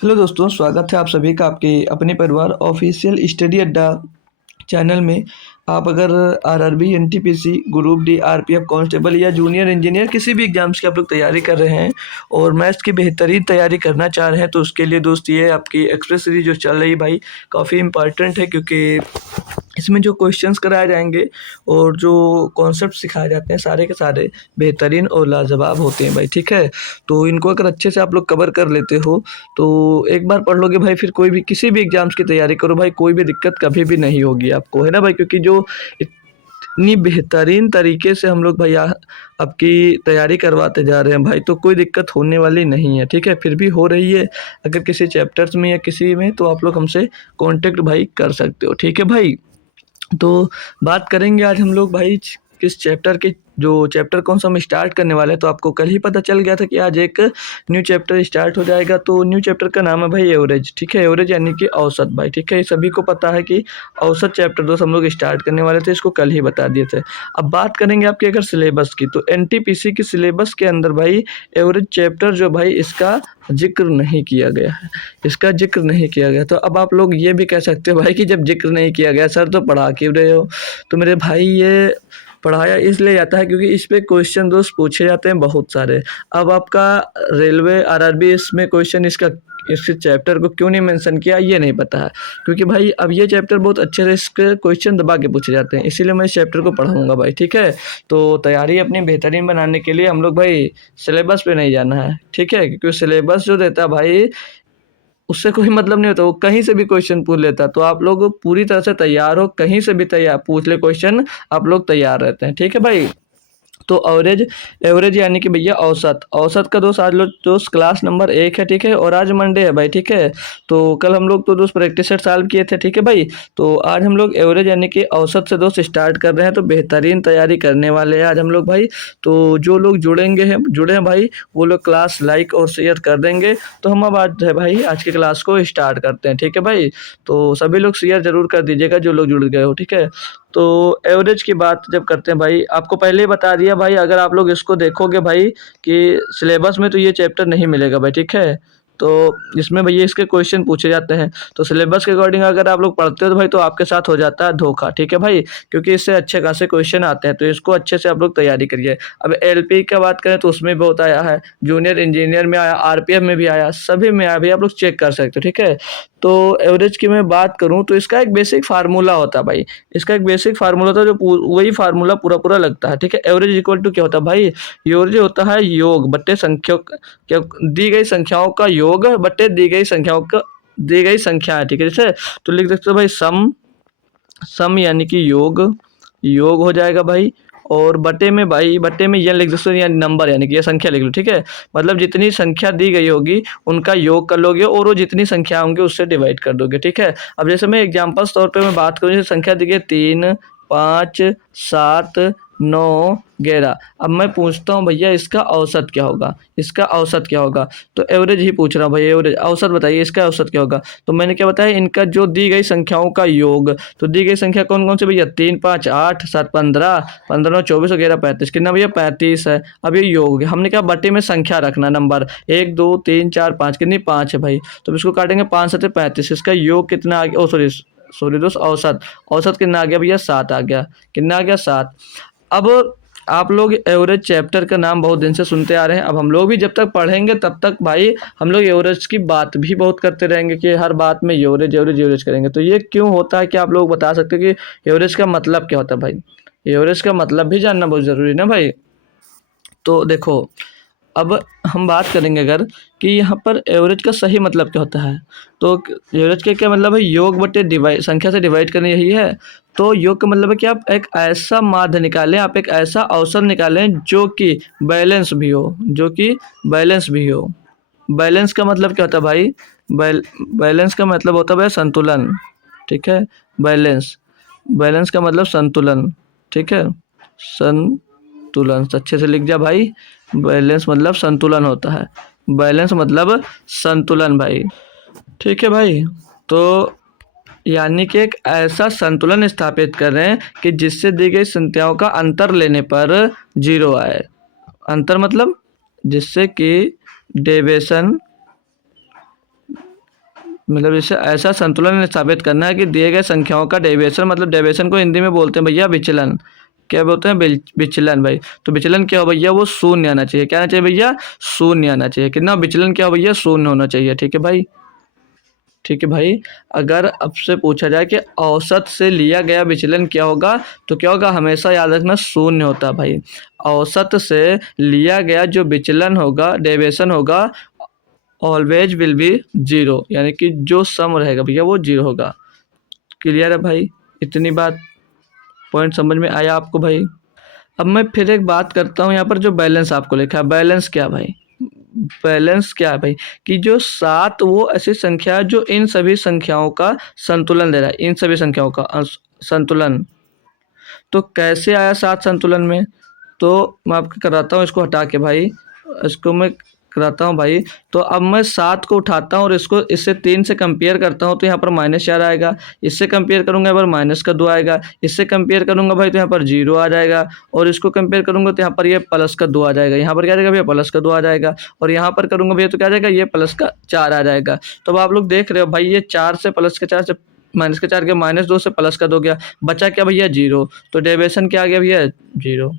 Hello दोस्तों, स्वागत है आप सभी का आपके अपने परिवार ऑफिशियल स्टडी अड्डा चैनल में। आप अगर RRB, NTPC, group D, RPF constable या जूनियर इंजीनियर किसी भी एग्जाम्स की आप लोग तैयारी कर रहे हैं और मैथ्स की बेहतरीन तैयारी करना चाह रहे हैं, तो उसके लिए दोस्त ये आपकी एक्सप्रेस सीरीज जो चल रही भाई काफ़ी इंपॉर्टेंट है, क्योंकि इसमें जो क्वेश्चंस कराए जाएंगे और जो कॉन्सेप्ट सिखाए जाते हैं सारे के सारे बेहतरीन और लाजवाब होते हैं भाई। ठीक है, तो इनको अगर अच्छे से आप लोग कवर कर लेते हो तो एक बार पढ़ लोगे भाई, फिर कोई भी किसी भी एग्जाम्स की तैयारी करो भाई, कोई भी दिक्कत कभी भी नहीं होगी आपको, है ना भाई। क्योंकि जो इतनी बेहतरीन तरीके से हम लोग भाई आपकी तैयारी करवाते जा रहे हैं भाई, तो कोई दिक्कत होने वाली नहीं है। ठीक है, फिर भी हो रही है अगर किसी चैप्टर्स में या किसी में, तो आप लोग हमसे कांटेक्ट भाई कर सकते हो। ठीक है भाई, तो बात करेंगे आज हम लोग भाई किस चैप्टर के, जो चैप्टर कौन सा हम स्टार्ट करने वाले हैं। तो आपको कल ही पता चल गया था कि आज एक न्यू चैप्टर स्टार्ट हो जाएगा। तो न्यू चैप्टर का नाम है भाई एवरेज। ठीक है, एवरेज यानी कि औसत भाई। ठीक है, ये सभी को पता है कि औसत चैप्टर दोस्त हम लोग स्टार्ट करने वाले थे, इसको कल ही बता दिए थे। अब बात करेंगे आपके अगर सिलेबस की, तो एनटीपीसी की सिलेबस के अंदर भाई एवरेज चैप्टर जो भाई इसका जिक्र नहीं किया गया है, इसका जिक्र नहीं किया गया। तो अब आप लोग ये भी कह सकते हो भाई कि जब जिक्र नहीं किया गया सर तो पढ़ा क्यों रहे हो। तो मेरे भाई ये पढ़ाया इसलिए जाता है क्योंकि इस पे क्वेश्चन दोस्त पूछे जाते हैं बहुत सारे। अब आपका रेलवे आरआरबी इसमें क्वेश्चन इसका इस चैप्टर को क्यों नहीं मेंशन किया ये नहीं पता है, क्योंकि भाई अब ये चैप्टर बहुत अच्छे से इसके क्वेश्चन दबा के पूछे जाते हैं, इसीलिए मैं इस चैप्टर को पढ़ाऊंगा भाई। ठीक है, तो तैयारी अपनी बेहतरीन बनाने के लिए हम लोग भाई सिलेबस पे नहीं जाना है। ठीक है, क्योंकि सिलेबस जो देता है भाई उससे कोई मतलब नहीं होता, वो कहीं से भी क्वेश्चन पूछ लेता है। तो आप लोग पूरी तरह से तैयार हो, कहीं से भी तैयार पूछ ले क्वेश्चन, आप लोग तैयार रहते हैं। ठीक है भाई, तो एवरेज, एवरेज यानी कि भैया औसत, औसत का दोस्त आज लोग दोस्त क्लास नंबर 1 है। ठीक है, और आज मंडे है भाई। ठीक है, तो कल हम लोग तो दोस्त प्रैक्टिस सेट सॉल्व किए थे। ठीक है भाई, तो आज हम लोग एवरेज यानी कि औसत से दोस्त स्टार्ट कर रहे हैं, तो बेहतरीन तैयारी करने वाले हैं आज हम लोग भाई। तो जो लोग जुड़े हैं भाई, वो लोग क्लास लाइक और शेयर कर देंगे। तो हम अब आज है भाई आज की क्लास को स्टार्ट करते हैं। ठीक है भाई, तो सभी लोग शेयर जरूर कर दीजिएगा जो लोग जुड़ गए हो। ठीक है, तो एवरेज की बात जब करते हैं भाई, आपको पहले ही बता दिया भाई, अगर आप लोग इसको देखोगे भाई कि सिलेबस में तो ये चैप्टर नहीं मिलेगा भाई। ठीक है, तो इसमें भैया इसके क्वेश्चन पूछे जाते हैं, तो सिलेबस के अकॉर्डिंग अगर आप लोग पढ़ते हो तो भाई तो आपके साथ हो जाता है धोखा। ठीक है भाई, क्योंकि इससे अच्छे खासे क्वेश्चन आते हैं, तो इसको अच्छे से आप लोग तैयारी करिए। अब एलपी का बात करें तो उसमें बहुत आया है, जूनियर इंजीनियर में आया, आरपीएफ में भी आया, सभी में आया भाई, आप लोग चेक कर सकते हो। ठीक है, तो एवरेज की मैं बात करूं तो इसका एक बेसिक फार्मूला होता है भाई, इसका एक बेसिक फार्मूला होता है, जो वही फार्मूला पूरा पूरा लगता है। ठीक है, एवरेज इक्वल टू क्या होता है भाई, एवरेज होता है योग बट्टे संख्या, क्या दी गई संख्याओं का योग बट्टे दी गई संख्याओं का, दी गई संख्या है। ठीक है, जैसे तो लिख सकते हो भाई सम, सम यानी कि योग, योग हो जाएगा भाई, और बटे में भाई, बटे में ये लिख सकते हो यानी नंबर, यानी कि ये संख्या लिख लो। ठीक है, मतलब जितनी संख्या दी गई होगी उनका योग कर लोगे और वो जितनी संख्या होंगे उससे डिवाइड कर दोगे। ठीक है, अब जैसे मैं एग्जांपल्स तौर पे मैं बात करूँ, जैसे संख्या दी गई 3, 5, 7, 9, 11। अब मैं पूछता हूँ भैया इसका औसत क्या होगा, इसका औसत क्या होगा। तो एवरेज ही पूछ रहा हूँ भाई, एवरेज औसत बताइए इसका औसत क्या होगा। तो मैंने क्या बताया, इनका जो दी गई संख्याओं का योग, तो दी गई संख्या कौन कौन सी भैया, 3, 5, 8, 7, 15, 15, 9, 24, 11, 35, कितना भैया 35 है। अब ये योग हमने क्या बटे में संख्या रखना, नंबर 1, 2, 3, 4, 5, कितनी 5 है भाई। तो इसको काटेंगे 5 7 35, इसका योग कितना आ गया, ओ सॉरी सॉरी दोस्त, औसत, औसत कितना आ गया भैया 7 आ गया, कितना आ गया 7। अब आप लोग एवरेज चैप्टर का नाम बहुत दिन से सुनते आ रहे हैं, अब हम लोग भी जब तक पढ़ेंगे तब तक भाई हम लोग एवरेज की बात भी बहुत करते रहेंगे कि हर बात में एवरेज एवरेज एवरेज करेंगे। तो ये क्यों होता है, कि आप लोग बता सकते हो कि एवरेज का मतलब क्या होता है भाई, एवरेज का मतलब भी जानना बहुत ज़रूरी है ना भाई। तो देखो, अब हम बात करेंगे अगर कि यहाँ पर एवरेज का सही मतलब क्या होता है, तो एवरेज का क्या मतलब है, योग बटे डिवाइड, संख्या से डिवाइड करना, यही है। तो योग का मतलब है कि आप एक ऐसा माध्य निकालें, आप एक ऐसा अवसर निकालें जो कि बैलेंस भी हो, जो कि बैलेंस भी हो। बैलेंस का मतलब क्या होता है भाई, बैलेंस का मतलब होता है भाई संतुलन। ठीक है, बैलेंस, बैलेंस का मतलब संतुलन। ठीक है, संतुलन अच्छे से लिख जा भाई, बैलेंस मतलब संतुलन होता है, बैलेंस मतलब संतुलन भाई। ठीक है भाई, तो यानी कि एक ऐसा संतुलन स्थापित कर रहे हैं कि जिससे दी गई संख्याओं का अंतर लेने पर जीरो आए। अंतर मतलब जिससे कि डेविएशन, मतलब जैसे ऐसा संतुलन स्थापित करना है कि दिए गए संख्याओं का डेविएशन, मतलब डेविएशन को हिंदी में बोलते हैं भैया विचलन। क्या बोलते हैं? विचलन भाई। तो विचलन क्या हो भैया? वो शून्य आना चाहिए। क्या आना चाहिए भैया? शून्य आना चाहिए। कितना विचलन क्या हो भैया? शून्य होना चाहिए। ठीक है भाई। ठीक है भाई। अगर आपसे पूछा जाए कि औसत से लिया गया विचलन क्या होगा, तो क्या होगा? हमेशा याद रखना शून्य होता है भाई। औसत से लिया गया जो विचलन होगा, डेविएशन होगा, ऑलवेज विल बी जीरो, यानी कि जो सम रहेगा भैया वो जीरो होगा। क्लियर है भाई? इतनी बात पॉइंट समझ में आया आपको भाई? अब मैं फिर एक बात करता हूँ, यहाँ पर जो बैलेंस आपको लिखा है, बैलेंस क्या भाई? बैलेंस क्या है भाई? कि जो 7 वो ऐसी संख्या है जो इन सभी संख्याओं का संतुलन दे रहा है, इन सभी संख्याओं का संतुलन। तो कैसे आया 7 संतुलन में? तो मैं आपको कराता हूँ इसको हटा के भाई, इसको मैं कराता हूँ भाई। तो अब मैं 7 को उठाता हूँ और इसको इससे 3 से कंपेयर करता हूँ, तो यहाँ पर -4 आएगा। इससे कंपेयर करूँगा यहाँ पर -2 आएगा। इससे कंपेयर करूँगा भाई तो यहाँ पर 0 आ जाएगा। और इसको कंपेयर करूँगा तो यहाँ पर ये +2 आ जाएगा। यहाँ पर क्या आ जाएगा भैया? +2 आ जाएगा। और यहाँ पर करूँगा भैया तो क्या आ जाएगा? ये +4 आ जाएगा। तो अब आप लोग देख रहे हो भाई, ये 4 से +4 से -4 गया, -2 से +2 गया, बचा क्या भैया? 0। तो डेविएशन क्या आ गया भैया? 0।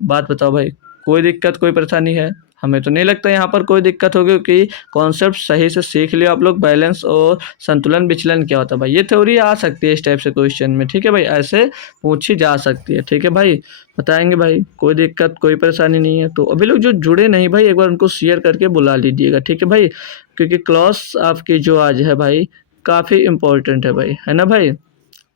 बात बताओ भाई, कोई दिक्कत, कोई परेशानी है? हमें तो नहीं लगता यहाँ पर कोई दिक्कत होगी, क्योंकि कॉन्सेप्ट सही से सीख लियो आप लोग। बैलेंस और संतुलन विचलन क्या होता है भाई, ये थ्योरी आ सकती है इस टाइप से क्वेश्चन में। ठीक है भाई, ऐसे पूछी जा सकती है। ठीक है भाई, बताएंगे भाई, कोई दिक्कत, कोई परेशानी नहीं है। तो अभी लोग जो जुड़े नहीं भाई, एक बार उनको शेयर करके बुला लीजिएगा। ठीक है भाई, क्योंकि क्लास आपकी जो आज है भाई काफ़ी इंपॉर्टेंट है भाई, है ना भाई?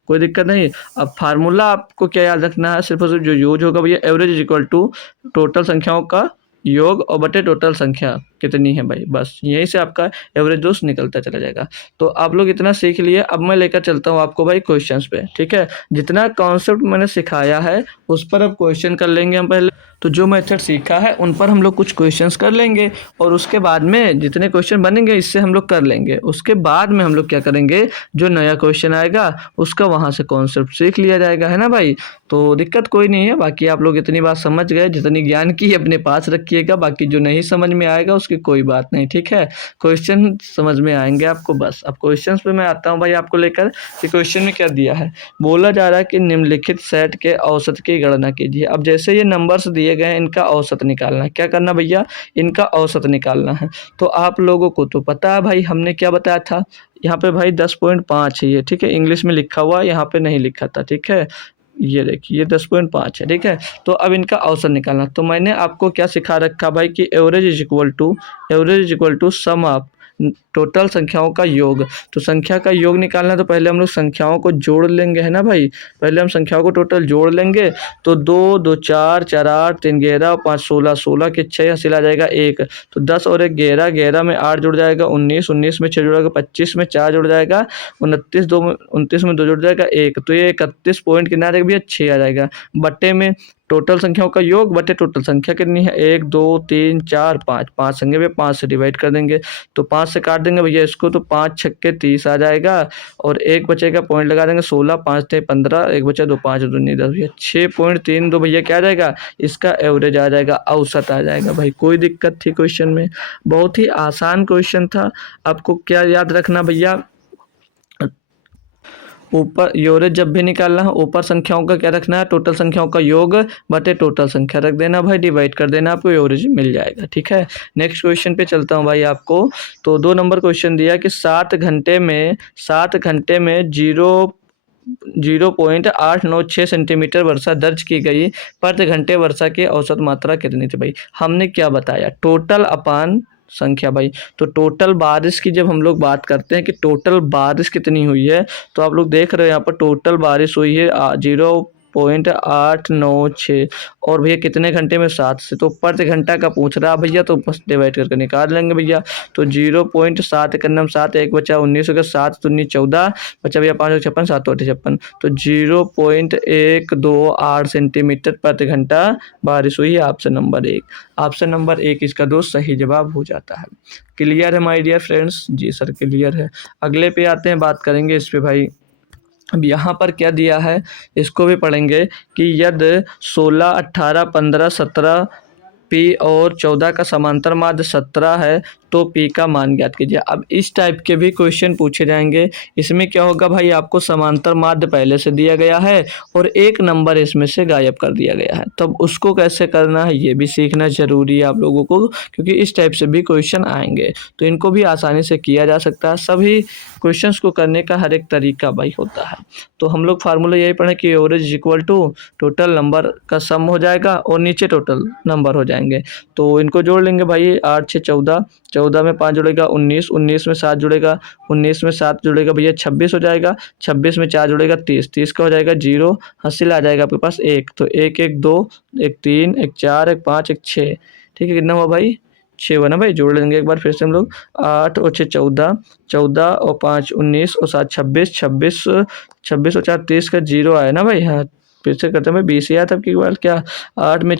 कोई दिक्कत नहीं। अब फार्मूला आपको क्या याद रखना है? सिर्फ और सिर्फ जो यूज होगा भैया, average is equal to total संख्याओं का योग और बटे टोटल संख्या कितनी है भाई, बस यहीं से आपका एवरेज दोस्त निकलता चला जाएगा। तो आप लोग इतना सीख लिए, अब मैं लेकर चलता हूँ आपको भाई क्वेश्चंस पे। ठीक है, जितना कॉन्सेप्ट मैंने सिखाया है उस पर अब क्वेश्चन कर लेंगे हम पहले। तो जो मेथड सीखा है उन पर हम लोग कुछ क्वेश्चंस कर लेंगे, और उसके बाद में जितने क्वेश्चन बनेंगे इससे हम लोग कर लेंगे। उसके बाद में हम लोग क्या करेंगे, जो नया क्वेश्चन आएगा उसका वहाँ से कॉन्सेप्ट सीख लिया जाएगा, है ना भाई? तो दिक्कत कोई नहीं है। बाकी आप लोग इतनी बात समझ गए, जितनी ज्ञान की अपने पास रखिएगा, बाकी जो नहीं समझ में आएगा उसकी कोई बात नहीं। ठीक है, क्वेश्चन समझ में आएंगे आपको बस। अब क्वेश्चन पे मैं आता हूँ भाई आपको लेकर, कि क्वेश्चन में क्या दिया है। बोला जा रहा है कि निम्नलिखित सेट के औसत की गणना कीजिए। अब जैसे ये नंबर्स दिए गए हैं, इनका औसत निकालना है। क्या करना भैया? इनका औसत निकालना है। तो आप लोगों को तो पता है भाई, हमने क्या बताया था यहाँ पे भाई 10.5 है ये। ठीक है, इंग्लिश में लिखा हुआ, यहाँ पे नहीं लिखा था। ठीक है, ये देखिए, ये 10.5 है। ठीक है, तो अब इनका औसत निकालना। तो मैंने आपको क्या सिखा रखा भाई, कि average is equal to sum of total संख्याओं का योग। तो संख्या का योग निकालना, तो पहले हम लोग संख्याओं को जोड़ लेंगे, है ना भाई? पहले हम संख्याओं को टोटल जोड़ लेंगे। तो 2 2 4 4 8 3 11 5 16, 16 के 6 हासिल आ जाएगा 1। तो 10 और 1 11, 11 में 8 जुड़ जाएगा 19, 19 में 6 जुड़ेगा 25, में 4 जुड़ जाएगा 29, 29 में 2 जुड़ जाएगा 1। तो ये 31 पॉइंट कितना आ जाएगा भैया? 6 आ जाएगा। बट्टे में टोटल संख्याओं का योग बटे टोटल संख्या कितनी है? 1 2 3 4 5, 5 संख्या भैया 5 से डिवाइड कर देंगे। तो 5 से काट देंगे भैया इसको, तो 5 छक्के 30 आ जाएगा। और एक बचेगा, पॉइंट लगा देंगे 16, 5 थे 15, एक बचा 2 5 2 नहीं 10 भैया 6.32 भैया क्या आ जाएगा? इसका एवरेज आ जाएगा, औसत आ जाएगा भाई। कोई दिक्कत थी क्वेश्चन में? बहुत ही आसान क्वेश्चन था। आपको क्या याद रखना भैया, ऊपर एवरेज जब भी निकालना है, ऊपर संख्याओं का क्या रखना है? टोटल संख्याओं का योग बटे टोटल संख्या रख देना भाई, डिवाइड कर देना, आपको एवरेज मिल जाएगा। ठीक है, नेक्स्ट क्वेश्चन पे चलता हूँ भाई आपको। तो 2 नंबर क्वेश्चन दिया कि 7 घंटे में 0.896 सेंटीमीटर वर्षा दर्ज की गई, प्रति घंटे वर्षा की औसत मात्रा कितनी थी भाई? हमने क्या बताया? टोटल अपान संख्या भाई। तो टोटल बारिश की जब हम लोग बात करते हैं कि टोटल बारिश कितनी हुई है, तो आप लोग देख रहे हो यहाँ पर टोटल बारिश हुई है 0.896, और भैया कितने घंटे में? 7 से। तो प्रति घंटा का पूछ रहा है भैया, तो बस डिवाइड करके निकाल लेंगे भैया। तो 0.7 करने में 7, एक बचा 19 हो गया, 7 दूनी 14, बचा भैया 5 56, 7 8 56। तो 0.128 सेंटीमीटर प्रति घंटा बारिश हुई है। ऑप्शन नंबर 1, ऑप्शन नंबर 1 इसका दोस्त सही जवाब हो जाता है। क्लियर है माय डियर फ्रेंड्स? जी सर क्लियर है। अगले पे आते हैं, बात करेंगे इस पे भाई। अब यहाँ पर क्या दिया है इसको भी पढ़ेंगे, कि यदि 16 18 15 17 पी और 14 का समांतर माध्य 17 है, तो पी का मान ज्ञात कीजिए। अब इस टाइप के भी क्वेश्चन पूछे जाएंगे। इसमें क्या होगा भाई, आपको समांतर माध्य पहले से दिया गया है और एक नंबर इसमें से गायब कर दिया गया है, तब उसको कैसे करना है ये भी सीखना जरूरी है आप लोगों को, क्योंकि इस टाइप से भी क्वेश्चन आएंगे तो इनको भी आसानी से किया जा सकता है। सभी क्वेश्चंस को करने का हर एक तरीका भाई होता है। तो हम लोग फार्मूला यही पढ़े कि average equal to total number का सम हो जाएगा और नीचे टोटल नंबर हो जाएंगे। तो इनको जोड़ लेंगे भाई, 8 6 14, 14 में 5 जुड़ेगा 19, 19 में 7 जुड़ेगा, 19 में 7 जुड़ेगा भैया 26 हो जाएगा, 26 में 4 जुड़ेगा 30, 30 का हो जाएगा 0, हासिल आ जाएगा आपके पास 1, तो 1 1 2, 1 3, 1 4, 1 5, 1 6, ठीक है। कितना हुआ भाई, 6 हुआ ना भाई। जोड़ लेंगे एक बार फिर से हम लोग, 8 और 6 14, 14 और 5 19 और 7 26, 26 26 और 4 30 का 0 आया ना भाई। हाँ फिर से करते हैं भाई, 20 ही आया था आपकी बार क्या। 8 में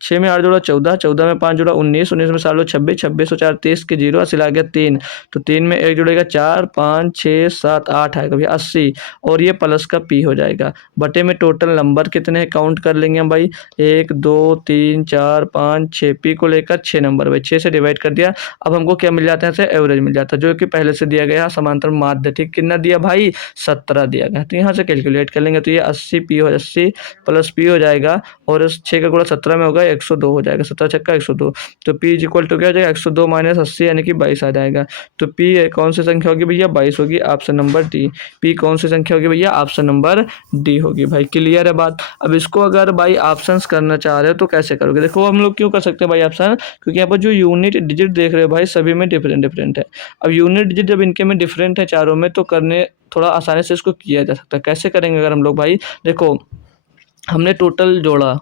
6 में 8 जोड़ा 14, 14 में 5 जोड़ा 19, 19 में 7 जोड़ा 26, 26 और 4 30 के 0, हासिल आ गया 3, तो 3 में 1 जुड़ेगा 4 5 6 7 8 आएगा भैया 80, और ये प्लस का पी हो जाएगा। बटे में टोटल नंबर कितने हैं काउंट कर लेंगे हम भाई, 1 2 3 4 5 6, पी को लेकर 6 नंबर भाई, 6 से डिवाइड कर दिया। अब हमको क्या मिल जाता है, ऐसे एवरेज मिल जाता है जो कि पहले से दिया गया समांतर माध्य, ठीक कितना दिया भाई, 17 दिया गया। तो यहाँ से कैलकुलेट कर लेंगे तो ये 80 पी हो 80 प्लस पी हो जाएगा, और 6 का गुणा 17 में होगा 102 हो जाएगा, 17 छक्का 102, तो पी इज इक्वल टू क्या हो जाएगा, 102 माइनस 80 यानी कि 22 आ जाएगा। तो पी कौन सी संख्या होगी भैया, 22 होगी, ऑप्शन नंबर डी। पी कौन सी संख्या होगी भैया, ऑप्शन नंबर डी होगी भाई। क्लियर है बात। अब इसको अगर भाई ऑप्शंस करना चाह रहे हो तो कैसे करोगे, देखो हम लोग क्यों कर सकते हैं भाई ऑप्शन, क्योंकि यहाँ पर जो यूनिट डिजिट देख रहे हो भाई सभी में डिफरेंट डिफरेंट है। अब यूनिट डिजिट जब इनके में डिफरेंट है चारों में, तो करने थोड़ा आसानी से इसको किया जा सकता है। कैसे करेंगे अगर हम लोग भाई, देखो हमने टोटल जोड़ा,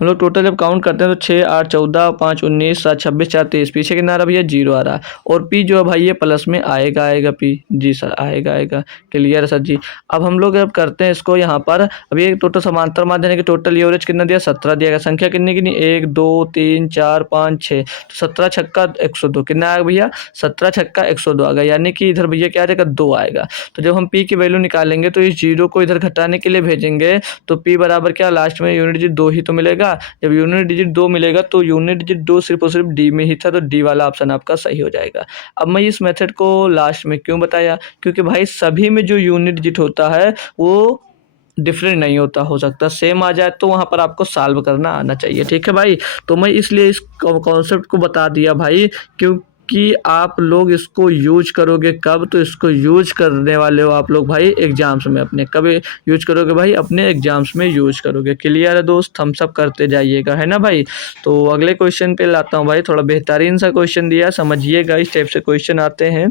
हम लोग टोटल जब काउंट करते हैं तो 6 8 14 5 19 7 26 4 23, पीछे कितना आ रहा भैया, 0 आ रहा है, और पी जो है भाई ये प्लस में आएगा, आएगा पी, जी सर आएगा आएगा। क्लियर है सर जी। अब हम लोग जब करते हैं इसको यहाँ पर, अब ये टोटल समांतर माध्य देने के टोटल एवरेज कितना दिया, 17 दिया गया। संख्या कितनी कितनी, 1 2 3 4 5 6, तो 17 छक्का 102 कितना आएगा भैया, 17 छक्का 102 आ गया, यानी कि इधर भैया क्या आ जाएगा, 2 आएगा। तो जब हम पी की वैल्यू निकालेंगे तो इस 0 को इधर घटाने के लिए भेजेंगे, तो पी बराबर क्या, लास्ट में यूनिट डिजिट 2 ही तो मिलेगा। जब यूनिट डिजिट 2 मिलेगा तो यूनिट डिजिट 2 सिर्फ और सिर्फ डी में ही था, तो डी वाला ऑप्शन आपका सही हो जाएगा। अब मैं इस मेथड को लास्ट में क्यों बताया, क्योंकि भाई सभी में जो यूनिट डिजिट होता है वो डिफरेंट नहीं होता, हो सकता सेम आ जाए, तो वहाँ पर आपको सॉल्व करना आना चाहिए, ठीक है भाई। तो मैं इसलिए इस कॉन्सेप्ट को बता दिया भाई, क्योंकि आप लोग इसको यूज करोगे कब, तो इसको यूज करने वाले हो आप लोग भाई एग्जाम्स में अपने, कब यूज करोगे भाई, अपने एग्जाम्स में यूज करोगे। क्लियर है दोस्त, हम सब करते जाइएगा, है ना भाई। तो अगले क्वेश्चन पे लाता हूँ भाई, थोड़ा बेहतरीन सा क्वेश्चन दिया, समझिएगा, इस टाइप से क्वेश्चन आते हैं।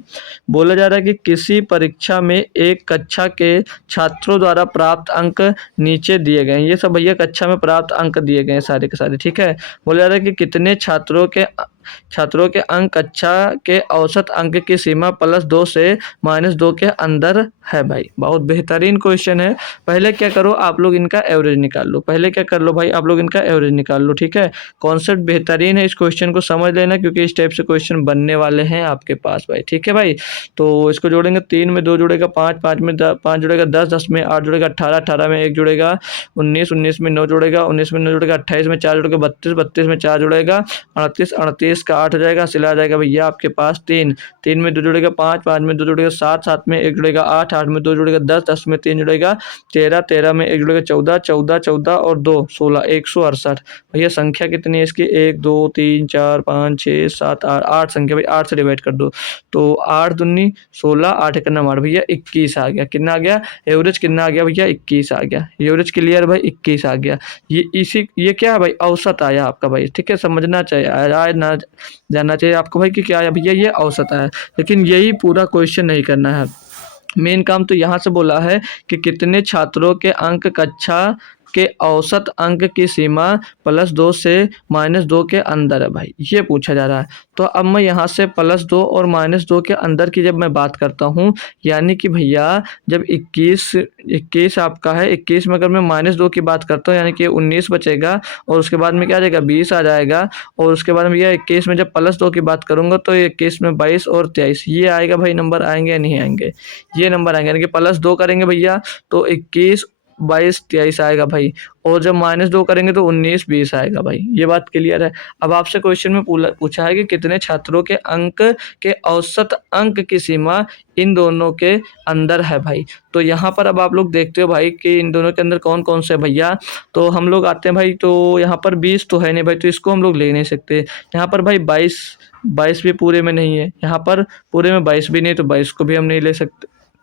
बोला जा रहा है कि किसी परीक्षा में एक कक्षा के छात्रों द्वारा प्राप्त अंक नीचे दिए गए हैं। ये सब भैया कक्षा में प्राप्त अंक दिए गए हैं सारे के सारे, ठीक है। बोला जा रहा है कि कितने छात्रों के अंक कक्षा के औसत अंक की सीमा +2 से -2 के अंदर है भाई। बहुत बेहतरीन क्वेश्चन है। पहले क्या करो आप लोग इनका एवरेज निकाल लो, पहले क्या कर लो भाई आप लोग इनका एवरेज निकाल लो, ठीक है। कॉन्सेप्ट बेहतरीन है, इस क्वेश्चन को समझ लेना, क्योंकि इस टाइप से क्वेश्चन बनने वाले हैं आपके पास भाई, ठीक है भाई। तो इसको जोड़ेंगे, 3 में 2 जुड़ेगा 5, 5 में 5 जुड़ेगा 10, 10 में 8 जुड़ेगा 18, 18 में 1 जुड़ेगा 19, 19 में 9 जुड़ेगा 19 में 9 जुड़ेगा 28 में 4 जुड़ेगा 32, 32 में 4 जुड़ेगा 38, 38 का 8 हो जाएगा, सिला जाएगा भैया आपके पास 3, 3 में 2 जुड़ेगा 5, 5 में 2 जुड़ेगा 7, 7 में 1 जुड़ेगा 8, 8 में 2 जुड़ेगा 10, 10 में 3 जुड़ेगा 13, 13 में 1 जुड़ेगा 14, 14, 14 और 2 16, 168। भैया संख्या कितनी है इसकी, 1 2 3 4 5 6 7 8, 8 संख्या भाई, 8 से डिवाइड कर दो, तो 8 दूनी 16, 8 एक नंबर भैया 21 आ गया। कितना आ गया, एवरेज कितना आ गया भैया, 21 आ गया। एवरेज क्लियर भाई, 21 आ गया। ये क्या है भाई, औसत आया आपका भाई, ठीक है। समझना चाहिए, आया ना जानना चाहिए आपको भाई कि क्या है भैया, ये औसत है। लेकिन यही पूरा क्वेश्चन नहीं करना है, मेन काम तो यहाँ से बोला है कि कितने छात्रों के अंक कक्षा के औसत अंक की सीमा +2 से -2 के अंदर है भाई, ये पूछा जा रहा है। तो अब मैं यहाँ से +2 और -2 के अंदर की जब मैं बात करता हूँ, यानी कि भैया जब 21 आपका है, 21 में अगर मैं -2 की बात करता हूँ, यानी कि 19 बचेगा, और उसके बाद में क्या आ जाएगा, 20 आ जाएगा, और उसके बाद में भैया 21 में जब +2 की बात करूँगा तो 21 में 22 और 23, ये आएगा भाई, नंबर आएंगे या नहीं आएंगे, ये नंबर आएंगे। यानी कि +2 करेंगे भैया तो 21 22 23 आएगा भाई, और जब -2 करेंगे तो 19 20 आएगा भाई। ये बात क्लियर है। अब आपसे क्वेश्चन में पूछा है कि कितने छात्रों के अंक के औसत अंक की सीमा इन दोनों के अंदर है भाई। तो यहाँ पर अब आप लोग देखते हो भाई कि इन दोनों के अंदर कौन कौन से है भैया। तो हम लोग आते हैं भाई, तो यहाँ पर 20 तो है नहीं भाई, तो इसको हम लोग ले नहीं सकते। यहाँ पर भाई 22 भी पूरे में नहीं है, यहाँ पर पूरे में 22 भी नहीं, तो 22 को भी हम नहीं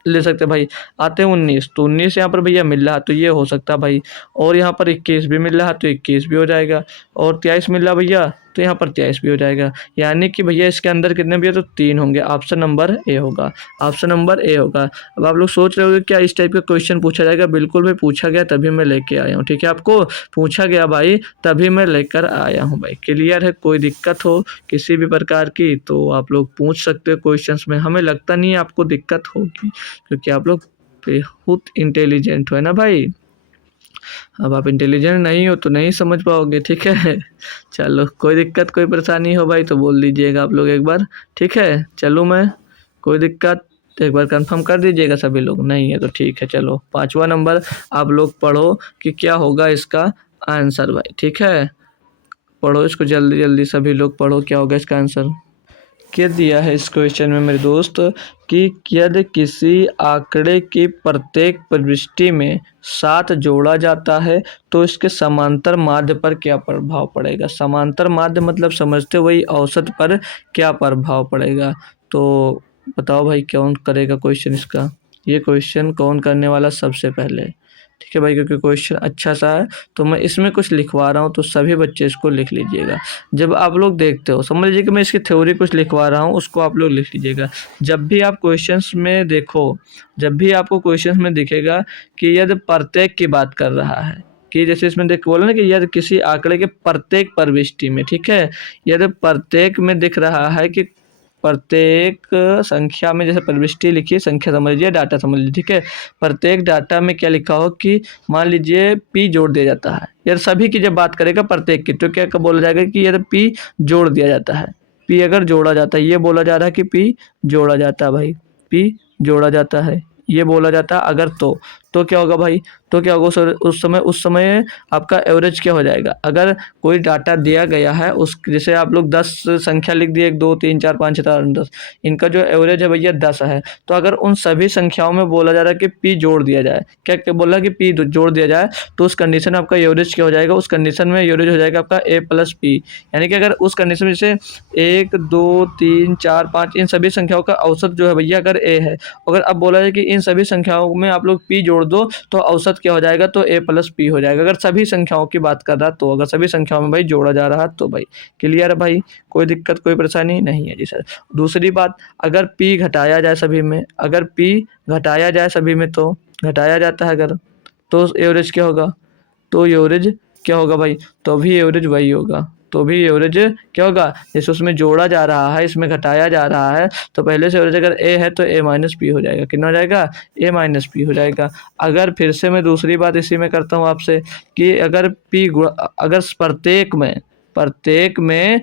ले सकते भाई। आते हैं 19, तो 19 यहाँ पर भैया मिल रहा, तो ये हो सकता है भाई। और यहाँ पर 21 भी मिल रहा, तो 21 भी हो जाएगा। और 23 मिल रहा भैया, तो यहाँ पर 23 भी हो जाएगा। यानी कि भैया इसके अंदर कितने भैया, तो 3 होंगे। ऑप्शन नंबर ए होगा, ऑप्शन नंबर ए होगा। अब आप लोग सोच रहे होंगे क्या इस टाइप का क्वेश्चन पूछा जाएगा। बिल्कुल भाई पूछा गया, तभी मैं लेके आया हूँ। ठीक है, आपको पूछा गया भाई, तभी मैं लेकर आया हूँ भाई। क्लियर है। कोई दिक्कत हो किसी भी प्रकार की तो आप लोग पूछ सकते हो क्वेश्चंस में। हमें लगता नहीं है आपको दिक्कत होगी, क्योंकि आप लोग बहुत इंटेलिजेंट हो, है ना भाई। अब आप इंटेलिजेंट नहीं हो तो नहीं समझ पाओगे। ठीक है, चलो कोई दिक्कत कोई परेशानी हो भाई तो बोल दीजिएगा आप लोग एक बार। ठीक है, चलो मैं कोई दिक्कत एक बार कंफर्म कर दीजिएगा सभी लोग। नहीं है तो ठीक है, चलो 5वां नंबर आप लोग पढ़ो कि क्या होगा इसका आंसर भाई। ठीक है, पढ़ो इसको जल्दी जल्दी, सभी लोग पढ़ो क्या होगा इसका आंसर। क्या दिया है इस क्वेश्चन में मेरे दोस्त कि यदि किसी आंकड़े की प्रत्येक प्रविष्टि में 7 जोड़ा जाता है तो इसके समांतर माध्य पर क्या प्रभाव पड़ेगा। समांतर माध्य मतलब समझते हो, वही औसत पर क्या प्रभाव पड़ेगा। तो बताओ भाई कौन करेगा क्वेश्चन इसका। ये क्वेश्चन कौन करने वाला सबसे पहले। ठीक है भाई, क्योंकि क्वेश्चन अच्छा सा है तो मैं इसमें कुछ लिखवा रहा हूँ, तो सभी बच्चे इसको लिख लीजिएगा। जब आप लोग देखते हो, समझ लीजिए कि मैं इसकी थ्योरी कुछ लिखवा रहा हूँ, उसको आप लोग लिख लीजिएगा। जब भी आप क्वेश्चंस में देखो, जब भी आपको क्वेश्चंस में दिखेगा कि यदि प्रत्येक की बात कर रहा है, कि जैसे इसमें देख बोला ना कि यदि किसी आंकड़े के प्रत्येक प्रविष्टि में, ठीक है, यदि प्रत्येक में दिख रहा है कि प्रत्येक संख्या में, जैसे प्रविष्टि लिखिए, संख्या समझ लीजिए, डाटा समझ लीजिए। ठीक है, प्रत्येक डाटा में क्या लिखा हो कि मान लीजिए पी जोड़ दिया जाता है। यार सभी की जब बात करेगा प्रत्येक की, तो क्या बोला जाएगा कि यार पी जोड़ दिया जाता है। पी अगर जोड़ा जाता है, ये बोला जा रहा है कि पी जोड़ा जाता है भाई, पी जोड़ा जाता है, ये बोला जाता है अगर तो क्या होगा भाई, तो क्या होगा उस समय आपका एवरेज क्या हो जाएगा। अगर कोई डाटा दिया गया है, उस जैसे आप लोग 10 संख्या लिख दिए, 1 2 3 4 5 6 7 8 10, इनका जो एवरेज है भैया 10 है। तो अगर उन सभी संख्याओं में बोला जा रहा है कि पी जोड़ दिया जाए, क्या क्या बोला कि पी जोड़ दिया जाए, तो उस कंडीशन में आपका एवरेज क्या हो जाएगा, उस कंडीशन में एवरेज हो जाएगा आपका ए प्लस पी। यानी कि अगर उस कंडीशन में जैसे 1 2 3 4 5 इन सभी संख्याओं का औसत जो है भैया अगर ए है, अगर अब बोला जाए कि इन सभी संख्याओं में आप लोग पी जोड़ दो तो औसत क्या हो जाएगा, तो ए प्लस पी हो जाएगा। अगर सभी संख्याओं की बात कर रहा तो, अगर सभी संख्याओं में भाई जोड़ा जा रहा तो भाई। क्लियर है भाई, कोई दिक्कत कोई परेशानी नहीं है जी सर। दूसरी बात, अगर पी घटाया जाए सभी में, अगर पी घटाया जाए सभी में, तो घटाया जाता है अगर, तो एवरेज क्या होगा, तो एवरेज क्या होगा भाई, तो भी एवरेज वही होगा, तो भी एवरेज क्या होगा, जैसे उसमें जोड़ा जा रहा है, इसमें घटाया जा रहा है, तो पहले से एवरेज अगर ए है तो ए माइनस पी हो जाएगा। कितना हो जाएगा, ए माइनस पी हो जाएगा। अगर फिर से मैं दूसरी बात इसी में करता हूँ आपसे कि अगर पी अगर प्रत्येक में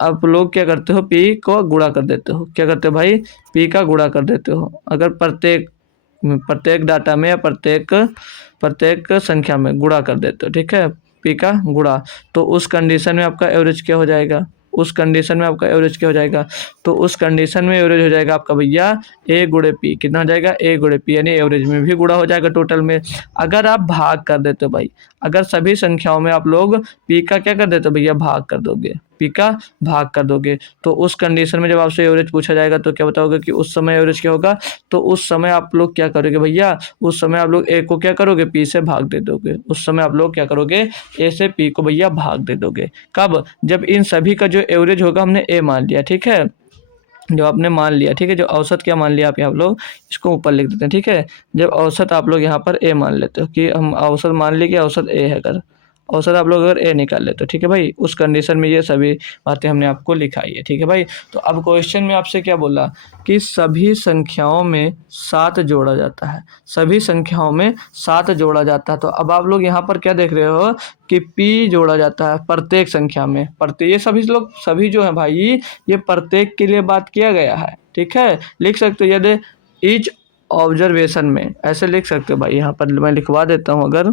आप लोग क्या करते हो, पी को गुणा कर देते हो। क्या करते हो भाई, पी का गुणा कर देते हो। अगर प्रत्येक डाटा में या प्रत्येक संख्या में गुणा कर देते हो, ठीक है, पी का गुणा, तो उस कंडीशन में आपका एवरेज क्या हो जाएगा, उस कंडीशन में आपका एवरेज क्या हो जाएगा, तो उस कंडीशन में एवरेज हो जाएगा आपका भैया ए गुणे पी। कितना हो जाएगा, ए गुणे पी, यानी एवरेज में भी गुणा हो जाएगा टोटल में। अगर आप भाग कर देते हो भाई, अगर सभी संख्याओं में आप लोग पी का क्या कर देते हो भैया, भाग कर दोगे, पी का भाग कर दोगे, तो उस कंडीशन में जब आपसे एवरेज पूछा जाएगा तो क्या बताओगे कि उस समय एवरेज क्या होगा। तो उस समय आप लोग क्या करोगे भैया, उस समय आप लोग ए को क्या करोगे, पी से भाग दे दोगे। उस समय आप लोग क्या करोगे, ए से पी को भैया भाग दे दोगे। कब, जब इन सभी का जो एवरेज होगा हमने ए मान लिया, ठीक है, जो आपने मान लिया, ठीक है, जो औसत क्या मान लिया आप यहाँ लोग इसको ऊपर लिख देते हैं। ठीक है, जब औसत आप लोग यहाँ पर ए मान लेते हो कि हम औसत मान लिए कि औसत ए है, अगर औसत आप लोग अगर ए निकाल लेते हो, ठीक है भाई, उस कंडीशन में ये सभी बातें हमने आपको लिखाई है। ठीक है भाई, तो अब क्वेश्चन में आपसे क्या बोला कि सभी संख्याओं में 7 जोड़ा जाता है, सभी संख्याओं में 7 जोड़ा जाता है। तो अब आप लोग यहाँ पर क्या देख रहे हो कि पी जोड़ा जाता है प्रत्येक संख्या में, ये सभी जो है भाई, ये प्रत्येक के लिए बात किया गया है। ठीक है, लिख सकते हो यदि ईच ऑब्जर्वेशन में, ऐसे लिख सकते हो भाई। यहाँ पर मैं लिखवा देता हूँ अगर,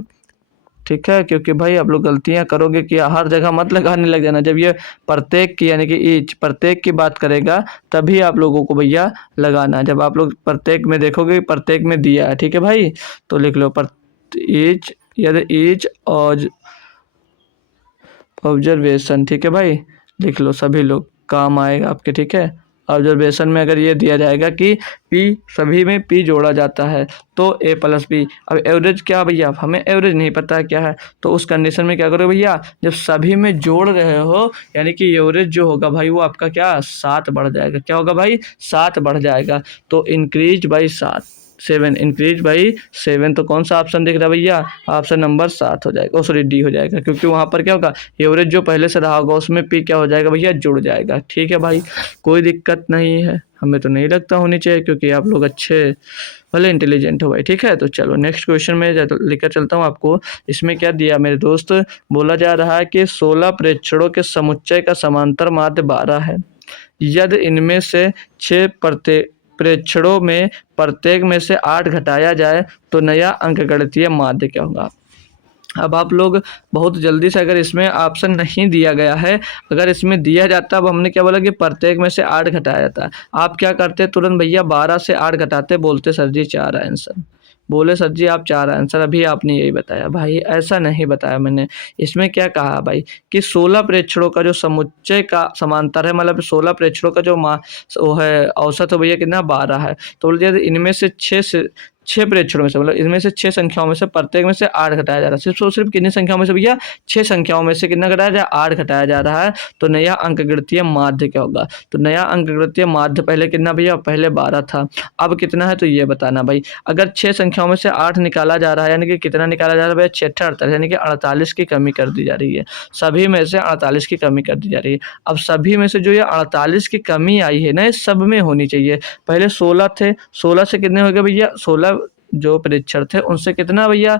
ठीक है, क्योंकि भाई आप लोग गलतियां करोगे कि हर जगह मत लगाने लग जाना। जब ये प्रत्येक की यानी कि ईच प्रत्येक की बात करेगा तभी आप लोगों को भैया लगाना। जब आप लोग प्रत्येक में देखोगे प्रत्येक में दिया है, ठीक है भाई, तो लिख लो ईच या ईच ऑब्जर्वेशन, ठीक है भाई, लिख लो, सभी लोग काम आएगा आपके, ठीक है। ऑब्जर्वेशन में अगर ये दिया जाएगा कि पी, सभी में पी जोड़ा जाता है तो ए प्लस बी। अब एवरेज क्या भैया, हमें एवरेज नहीं पता है क्या है, तो उस कंडीशन में क्या करोगे भैया, जब सभी में जोड़ रहे हो यानी कि एवरेज जो होगा भाई वो आपका क्या 7 बढ़ जाएगा। क्या होगा भाई, 7 बढ़ जाएगा। तो इंक्रीज बाई 7, 7 इंक्रीज बाई 7, तो कौन सा ऑप्शन दिख रहा है भैया, ऑप्शन नंबर 7 हो जाएगा, सॉरी डी हो जाएगा, क्योंकि वहाँ पर क्या होगा, एवरेज जो पहले से रहा होगा उसमें पी क्या हो जाएगा भैया, जुड़ जाएगा। ठीक है भाई, कोई दिक्कत नहीं है, हमें तो नहीं लगता होनी चाहिए, क्योंकि आप लोग अच्छे भले इंटेलिजेंट हो भाई। ठीक है, तो चलो नेक्स्ट क्वेश्चन में लेकर चलता हूँ आपको। इसमें क्या दिया मेरे दोस्त, बोला जा रहा है कि 16 प्रेक्षणों के समुच्चय का समांतर माध्य 12 है, यदि इनमें से 6 प्रेक्षणों में प्रत्येक में से 8 घटाया जाए तो नया अंकगणितीय माध्य क्या होगा। अब आप लोग बहुत जल्दी से, अगर इसमें ऑप्शन नहीं दिया गया है, अगर इसमें दिया जाता, अब हमने क्या बोला कि प्रत्येक में से 8 घटाया जाता है, आप क्या करते तुरंत भैया 12 से 8 घटाते, बोलते सर जी 4 आंसर, बोले सर जी आप 4 आंसर, अभी आपने यही बताया भाई, ऐसा नहीं बताया मैंने। इसमें क्या कहा भाई कि 16 प्रेक्षणों का जो समुच्चय का समांतर है, मतलब 16 प्रेक्षणों का जो वो है औसत हो भैया कितना 12 है, तो बोल दिया इनमें से 6 प्रेक्षणों में से, मतलब इनमें से 6 संख्याओं में से प्रत्येक में से 8 घटाया जा रहा है। सिर्फ कितनी संख्याओं में से भैया, 6 संख्याओं में से कितना घटाया जा रहा है, 8 घटाया जा रहा है। तो नया अंकगणितीय माध्य क्या होगा, तो नया अंकगणितीय माध्य पहले कितना भैया, पहले 12 था, अब कितना है तो ये बताना भाई। अगर 6 संख्याओं में से 8 निकाला जा रहा है, यानी कि कितना निकाला जा रहा है भैया, 6 48, यानी कि 48 की कमी कर दी जा रही है, सभी में से 48 की कमी कर दी जा रही है। अब सभी में से जो ये 48 की कमी आई है ना, ये सब में होनी चाहिए। पहले 16 थे, 16 से कितने हो गए भैया, 16 जो परीक्षण थे उनसे कितना भैया,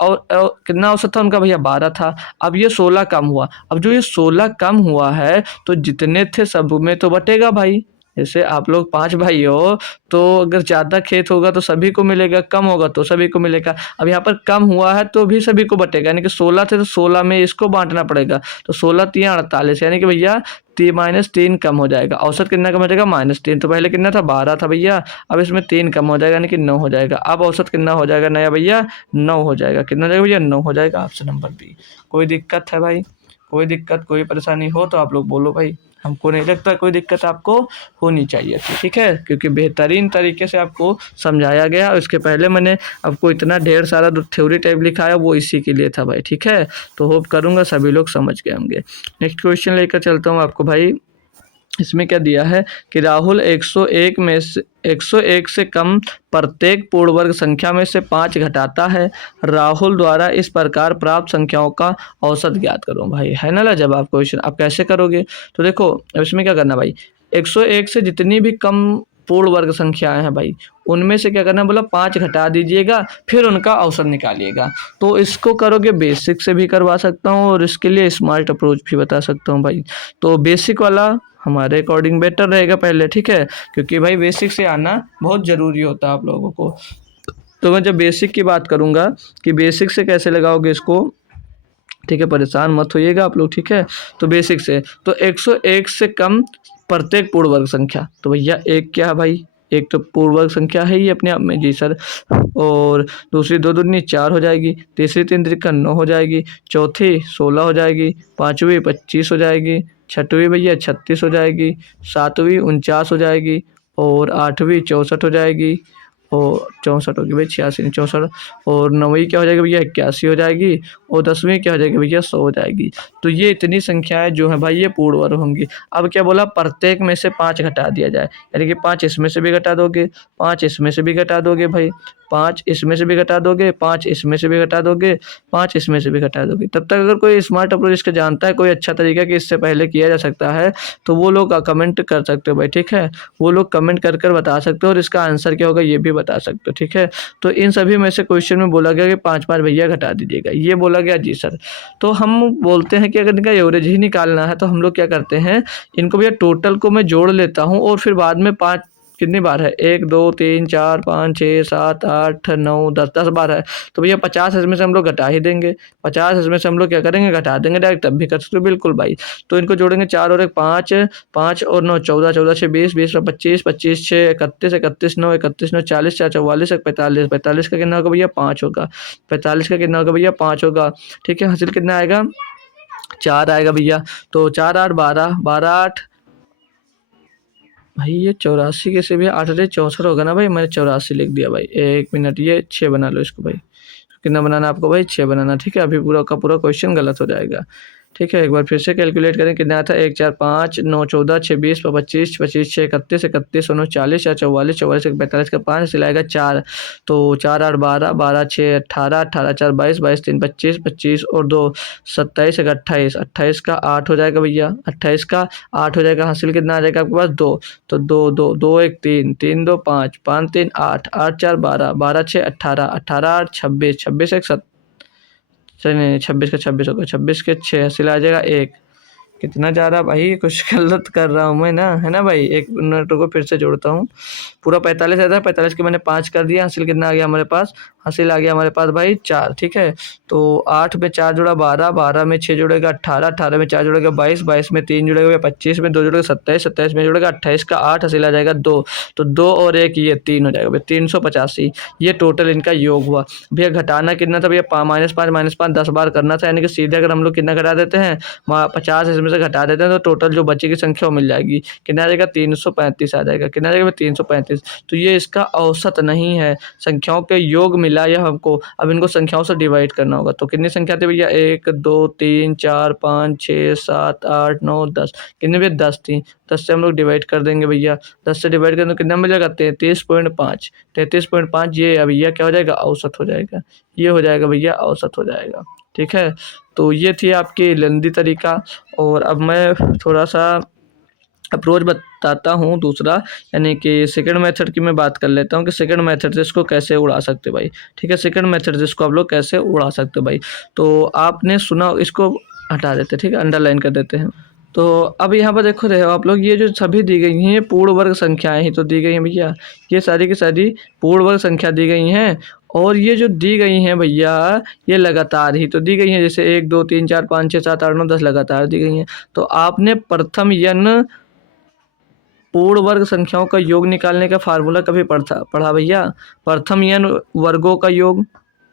और कितना औसत था उनका भैया, 12 था। अब ये 16 कम हुआ, अब जो ये 16 कम हुआ है तो जितने थे सब में तो बटेगा भाई। जैसे आप लोग 5 भाई हो, तो अगर ज़्यादा खेत होगा तो सभी को मिलेगा, कम होगा तो सभी को मिलेगा। अब यहाँ पर कम हुआ है तो भी सभी को बटेगा, यानी कि 16 थे तो 16 में इसको बांटना पड़ेगा, तो 16 3 48, यानी कि भैया -3 कम हो जाएगा। औसत कितना कम हो जाएगा, -3, तो पहले कितना था 12 था भैया, अब इसमें 3 कम हो जाएगा, यानी कि 9 हो जाएगा। अब औसत कितना हो जाएगा नया भैया, 9 हो जाएगा। कितना हो जाएगा भैया, 9 हो जाएगा, ऑप्शन नंबर बी। कोई दिक्कत है भाई, कोई दिक्कत कोई परेशानी हो तो आप लोग बोलो भाई, हमको नहीं लगता कोई दिक्कत आपको होनी चाहिए थी। ठीक है, क्योंकि बेहतरीन तरीके से आपको समझाया गया। इसके पहले मैंने आपको इतना ढेर सारा थ्योरी टाइप लिखाया, वो इसी के लिए था भाई। ठीक है, तो होप करूँगा सभी लोग समझ गए होंगे। नेक्स्ट क्वेश्चन लेकर चलता हूँ आपको भाई। इसमें क्या दिया है कि राहुल 101 से कम प्रत्येक पूर्ण वर्ग संख्या में से 5 घटाता है। राहुल द्वारा इस प्रकार प्राप्त संख्याओं का औसत ज्ञात करो। भाई है ना लाजवाब क्वेश्चन, आप कैसे करोगे, तो देखो इसमें क्या करना भाई, 101 से जितनी भी कम पूर्ण वर्ग संख्याएं हैं भाई, उनमें से क्या करना, बोला 5 घटा दीजिएगा, फिर उनका औसत निकालिएगा। तो इसको करोगे बेसिक से भी करवा सकता हूँ, और इसके लिए स्मार्ट अप्रोच भी बता सकता हूँ भाई। तो बेसिक वाला हमारे अकॉर्डिंग बेटर रहेगा पहले। ठीक है, क्योंकि भाई बेसिक से आना बहुत ज़रूरी होता है आप लोगों को। तो मैं जब बेसिक की बात करूँगा कि बेसिक से कैसे लगाओगे इसको, ठीक है, परेशान मत होइएगा आप लोग। ठीक है, तो बेसिक से तो 101 से कम प्रत्येक पूर्ण वर्ग संख्या, तो भैया एक क्या है भाई, एक तो पूर्ण वर्ग संख्या है ही अपने आप में, जी सर, और दूसरी 2 दूनी 4 हो जाएगी, तीसरी 3 त्रिका 9 हो जाएगी, चौथी 16 हो जाएगी, पाँचवीं 25 हो जाएगी, छठवीं भैया 36 हो जाएगी, सातवीं 49 हो जाएगी, और आठवीं 64 हो जाएगी, और 64 होगी भाई, 86 नहीं 64, और नौवीं क्या हो जाएगी भैया 81 हो जाएगी, और 10वीं क्या हो जाएगी भैया 100 हो जाएगी। तो ये इतनी संख्याएं जो है भाई ये पूर्ण वर्ग होंगी। अब क्या बोला, प्रत्येक में से 5 घटा दिया जाए, यानी कि 5 इसमें से भी घटा दोगे, 5 इसमें से भी घटा दोगे भाई, 5 इसमें से भी घटा दोगे, 5 इसमें से भी घटा दोगे, 5 इसमें से भी घटा दोगे। तब तक अगर कोई स्मार्ट अप्रोच इसका जानता है, कोई अच्छा तरीका कि इससे पहले किया जा सकता है, तो वो लोग कमेंट कर सकते हो भाई। ठीक है, वो लोग कमेंट कर कर बता सकते हो, और इसका आंसर क्या होगा ये भी बता सकते हो। ठीक है, तो इन सभी में से क्वेश्चन में बोला गया कि 5-5 भैया घटा दीजिएगा, ये बोला गया जी सर। तो हम बोलते हैं कि अगर इनका एवरेज ही निकालना है तो हम लोग क्या करते हैं, इनको भैया टोटल को मैं जोड़ लेता हूँ, और फिर बाद में 5 कितनी बार है, 1 2 3 4 5 6 7 8 9 10, 10 बार है। तो भैया 50 इसमें से हम लोग घटा ही देंगे, 50 इसमें से हम लोग क्या करेंगे, घटा देंगे डायरेक्ट, तब भी कर सकते हो बिल्कुल भाई। तो इनको जोड़ेंगे 4 और 1 5, 5 और 9 14, 14 6 20, 20 और 25, 25 6 31, 31 9 31 9 40, 4 44, 45, 45 का कितना होगा भैया, 5 होगा, 45 का कितना होगा भैया, 5 होगा। ठीक है, हासिल कितना आएगा, 4 आएगा भैया। तो 4 8 12, 12 8 भाई ये 84 कैसे भैया, 8 8 64 होगा ना भाई, मैंने 84 लिख दिया भाई, 1 मिनट, ये 6 बना लो इसको भाई। कितना बनाना आपको भाई, 6 बनाना। ठीक है, अभी पूरा का पूरा क्वेश्चन गलत हो जाएगा। ठीक है, एक बार फिर से कैलकुलेट करें, कितना आता है, 1 4 5 9 14 6 20 25, 25 6 31, 31 9 40, 4 44, 44 1 45 का 5 सिलाएगा 4। तो 4 8 12, 12 6 18, 18 4 22, 22 3 25, 25 और 2 27 1 28, 28 का 8 हो जाएगा भैया, 28 का 8 हो जाएगा। हासिल कितना आ जाएगा आपके पास, 2। तो 2 2 2 1 3, 3 2 5, 5 3 8, 8 4 12, 12 6 18, 18 8 26, 26 1 7, चलिए नहीं 26 का 26 होगा, 26 के 6 हासिल आ जाएगा 1। कितना जा रहा भाई, कुछ गलत कर रहा हूँ मैं ना, है ना भाई। 1 मिनट को फिर से जोड़ता हूँ, पूरा 45 आता है, 45 के मैंने 5 कर दिया, हासिल कितना आ गया हमारे पास, हासिल आ गया हमारे पास भाई 4। ठीक है, तो 8 में 4 जोड़ा 12, 12 में 6 जोड़ेगा 18, 18 में 4 जोड़ेगा 22, 22 में 3 जुड़ेगा 25, में 2 जोड़ेगा 27, 27 में जोड़ेगा 28 का 8, हासिल आ जाएगा 2। तो 2 और 1 ये 3 हो जाएगा भाई, 385। ये टोटल इनका योग हुआ भैया। घटाना कितना था भैया, -5 10 बार करना था, यानी कि सीधे अगर हम लोग कितना घटा देते हैं, 50 इसमें से घटा देते हैं, तो टोटल जो बची की संख्या वो मिल जाएगी। कितना आ जाएगा, 335 आ जाएगा। कितना आ जाएगा, 335। तो ये इसका औसत नहीं है, संख्याओं के योग मिला या हमको, अब इनको संख्याओं से डिवाइड करना होगा। तो कितनी संख्या थी भैया, 1 2 3 4 5 6 7 8 9 10, कितने भैया, 10 थी। 10 से हम लोग डिवाइड कर देंगे भैया, 10 से डिवाइड करें तो कितना मिल जाएगा, 33.5। 33.5 ये अब भैया क्या हो जाएगा, औसत हो जाएगा। ये हो जाएगा भैया, औसत हो जाएगा। ठीक है, तो ये थी आपकी लेंदी तरीका। और अब मैं थोड़ा सा अप्रोच बताता हूँ दूसरा, यानी कि सेकंड मेथड की मैं बात कर लेता हूँ कि सेकंड मेथड से इसको कैसे उड़ा सकते भाई। ठीक है, सेकंड मेथड से इसको आप लोग कैसे उड़ा सकते भाई। तो आपने सुना, इसको हटा देते, ठीक है, अंडरलाइन कर देते हैं। तो अब यहाँ पर देखो रहे हो आप लोग, ये जो सभी दी गई हैं ये पूर्ण वर्ग संख्याएं ही तो दी गई हैं भैया, ये सारी की सारी पूर्ण वर्ग संख्या दी गई हैं। और ये जो दी गई हैं भैया, ये लगातार ही तो दी गई हैं, जैसे 1 2 3 4 5 6 7 8 9 10 लगातार दी गई हैं। तो आपने प्रथम यन पूर्ण वर्ग संख्याओं का योग निकालने का फार्मूला कभी पढ़ा भैया, प्रथम यन वर्गों का योग,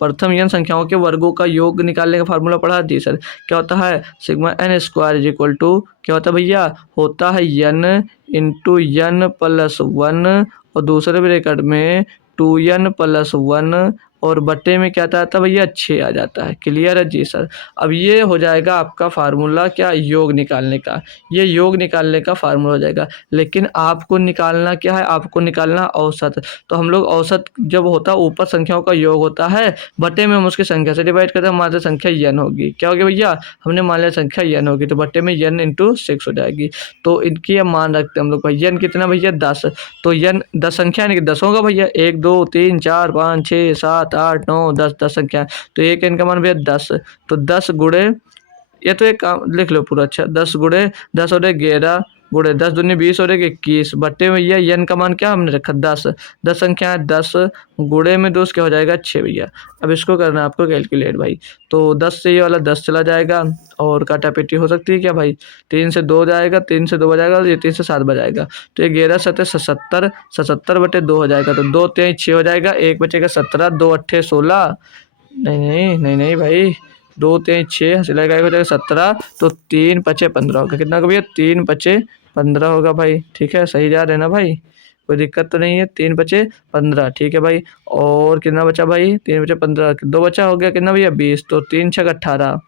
प्रथम यन संख्याओं के वर्गों का योग निकालने का फार्मूला पढ़ा दी सर। क्या होता है, sigma n square is equal to, क्या होता है भैया, होता है n इंटू n प्लस 1 और दूसरे ब्रैकेट में 2n प्लस 1 और बट्टे में क्या आता है भैया, 6 आ जाता है। क्लियर है जी सर। अब ये हो जाएगा आपका फार्मूला, क्या, योग निकालने का। ये योग निकालने का फार्मूला हो जाएगा। लेकिन आपको निकालना क्या है, आपको निकालना औसत। तो हम लोग औसत जब होता है, ऊपर संख्याओं का योग होता है, बट्टे में हम उसकी संख्या से डिवाइड करते हैं, हमारी संख्या n होगी। क्या होगी भैया, हमने मान लिया संख्या n होगी, तो बट्टे में n इंटू 6 हो जाएगी। तो इनकी अब मान रखते हैं हम लोग भाई, n कितना भैया, 10। तो n 10 संख्या यानी कि 10 होगा भैया, 1 2 3 4 5 6 7 8 9 10, 10 संख्या। तो एक n का मान भैया 10। तो 10 गुणे, ये तो एक काम लिख लो पूरा, अच्छा 10 गुणे 10 और 11 गुणे 10 दूनी 20 और 21 बट्टे भैया n का मान क्या हमने रखा, 10। 10 संख्या है, 10 गुणे में 2 क्या हो जाएगा, 6 भैया। अब इसको करना है आपको कैलकुलेट भाई। तो 10 से ये वाला 10 चला जाएगा, और काटापीटी हो सकती है क्या भाई, 3 से 2 जाएगा, 3 से 2 बजाएगा, ये 3 से 7 बजाएगा। तो ये 11 7 77, 77 बटे 2 हो जाएगा। तो 2 3 6 हो जाएगा, 1 बचेगा 17, 2 8 16, नहीं भाई, 2 3 6 सिलाई का हो जाएगा 17, तो 3 5 15 होगा। कितना होगा भैया, 3 5 15 होगा भाई। ठीक है, सही जा रहे हैं ना भाई, कोई दिक्कत तो नहीं है। 3 5 15, ठीक है भाई। और कितना बचा भाई, 3 5 15, 2 बचा हो गया कितना भैया, 20। तो 3 6 18,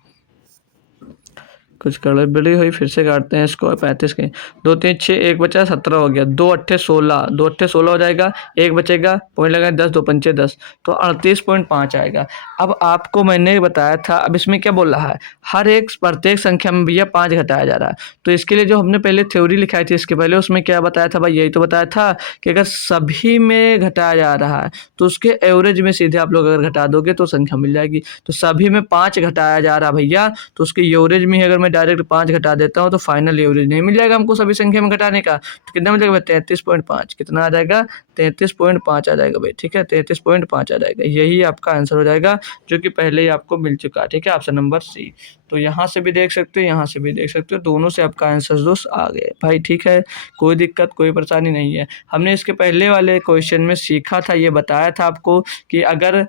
कुछ गड़बड़ी हुई, फिर से काटते हैं इसको, 35 के 2 3 6, 1 बचा 17 हो गया, 2 8 16, 2 8 16 हो जाएगा, 1 बचेगा, पॉइंट लगाए 10, 2 पंचे 10, तो 38.5 आएगा। अब आपको मैंने बताया था, अब इसमें क्या बोल रहा है, हर एक प्रत्येक संख्या में भैया 5 घटाया जा रहा है। तो इसके लिए जो हमने पहले थ्योरी लिखाई थी इसके पहले, उसमें क्या बताया था भाई, यही तो बताया था कि अगर सभी में घटाया जा रहा है तो उसके एवरेज में सीधे आप लोग अगर घटा दोगे तो संख्या मिल जाएगी। तो सभी में 5 घटाया जा रहा है भैया, तो उसके एवरेज में अगर मैं मैं डायरेक्ट 5 घटा देता हूँ तो फाइनल एवरेज नहीं मिल जाएगा हमको सभी संख्या में घटाने का, तो कितना मिल जाएगा भाई 33.5, कितना आ जाएगा 33.5 आ जाएगा भाई, ठीक है 33.5 आ जाएगा, यही आपका आंसर हो जाएगा जो कि पहले ही आपको मिल चुका है, ठीक है ऑप्शन नंबर सी। तो यहाँ से भी देख सकते हो, यहाँ से भी देख सकते हो, दोनों से आपका आंसर दोस्त आ गए भाई, ठीक है कोई दिक्कत कोई परेशानी नहीं है। हमने इसके पहले वाले क्वेश्चन में सीखा था, ये बताया था आपको कि अगर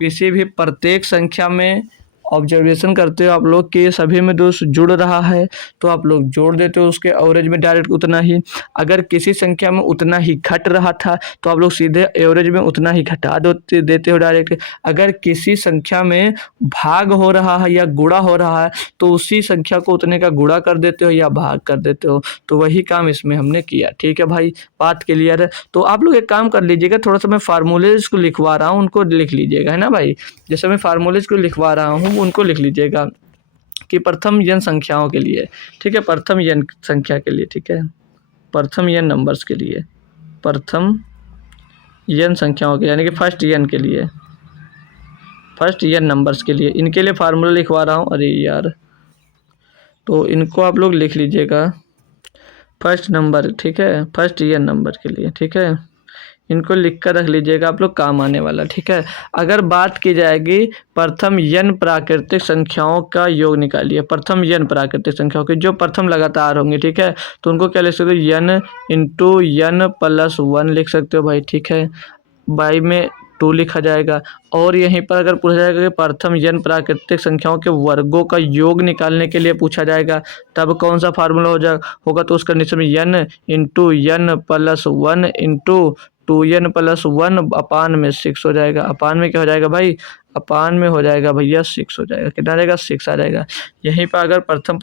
किसी भी प्रत्येक संख्या में ऑब्जर्वेशन करते हो आप लोग कि सभी में दोस्त जुड़ रहा है तो आप लोग जोड़ देते हो उसके एवरेज में डायरेक्ट उतना ही, अगर किसी संख्या में उतना ही घट रहा था तो आप लोग सीधे एवरेज में उतना ही घटा देते हो डायरेक्ट, अगर किसी संख्या में भाग हो रहा है या गुणा हो रहा है तो उसी संख्या को उतने का गुणा कर देते हो या भाग कर देते हो, तो वही काम इसमें हमने किया, ठीक है भाई बात क्लियर है। तो आप लोग एक काम कर लीजिएगा, थोड़ा सा मैं फार्मूलेज को लिखवा रहा हूँ उनको लिख लीजिएगा, है ना भाई, जैसे मैं फार्मूलेज को लिखवा रहा हूँ उनको लिख लीजिएगा कि प्रथम n संख्याओं के लिए, ठीक है प्रथम n संख्या के लिए, ठीक है प्रथम n नंबर्स के लिए, प्रथम n संख्याओं के यानी कि फर्स्ट n के लिए, फर्स्ट n नंबर्स के लिए, इनके लिए फार्मूला लिखवा रहा हूँ, अरे यार तो इनको आप लोग लिख लीजिएगा फर्स्ट नंबर, ठीक है फर्स्ट n नंबर के लिए, ठीक है इनको लिख कर रख लीजिएगा आप लोग काम आने वाला, ठीक है। अगर बात की जाएगी प्रथम n प्राकृतिक संख्याओं का योग निकालिए, प्रथम n प्राकृतिक संख्याओं के जो प्रथम लगातार होंगे, ठीक है तो उनको क्या लिख सकते हो n इंटू n+1 लिख सकते हो भाई, ठीक है बाई में 2 लिखा जाएगा। और यहीं पर अगर पूछा जाएगा कि प्रथम n प्राकृतिक संख्याओं के वर्गों का योग निकालने के लिए पूछा जाएगा तब कौन सा फार्मूला होगा, तो उस कंडीशन में n into n+1 into 2n+1 अपान में 6 हो जाएगा, अपान में क्या हो जाएगा भाई, अपान में हो जाएगा भैया 6 हो जाएगा, कितना आ जाएगा 6 आ जाएगा। यहीं पर अगर प्रथम n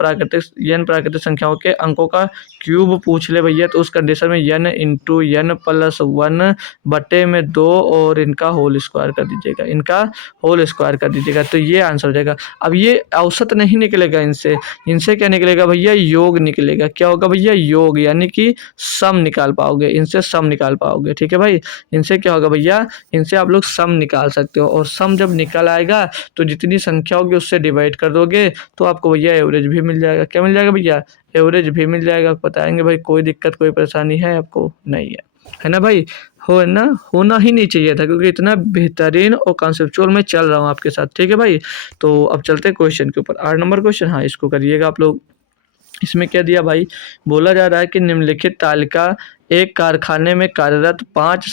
प्राकृतिक संख्याओं के अंकों का क्यूब पूछ ले भैया तो उस कंडीशन में n इंटू n+1 बटे में 2 और इनका होल स्क्वायर कर दीजिएगा, इनका होल स्क्वायर कर दीजिएगा, तो ये आंसर हो जाएगा। अब ये औसत नहीं निकलेगा, इनसे क्या निकलेगा भैया, योग निकलेगा, क्या होगा भैया योग, यानी कि सम निकाल पाओगे, इनसे सम निकाल पाओगे, ठीक है भाई इनसे क्या होगा भैया, इनसे आप लोग सम निकाल सकते हो, और सम जब निकल आएगा तो जितनी संख्या होगी उससे डिवाइड कर दोगे तो आपको भैया एवरेज भी मिल जाएगा, क्या मिल जाएगा भैया एवरेज भी मिल जाएगा, बताएंगे भाई कोई दिक्कत कोई परेशानी है आपको नहीं है ना भाई, होना ही नहीं चाहिए था क्योंकि इतना बेहतरीन और कॉन्सेप्चुअल में चल रहा हूँ आपके साथ, ठीक है भाई। तो अब चलते हैं क्वेश्चन के ऊपर, 8 नंबर क्वेश्चन, हाँ इसको करिएगा आप लोग। इसमें क्या दिया भाई, बोला जा रहा है कि निम्नलिखित तालिका एक कारखाने में कार्यरत 5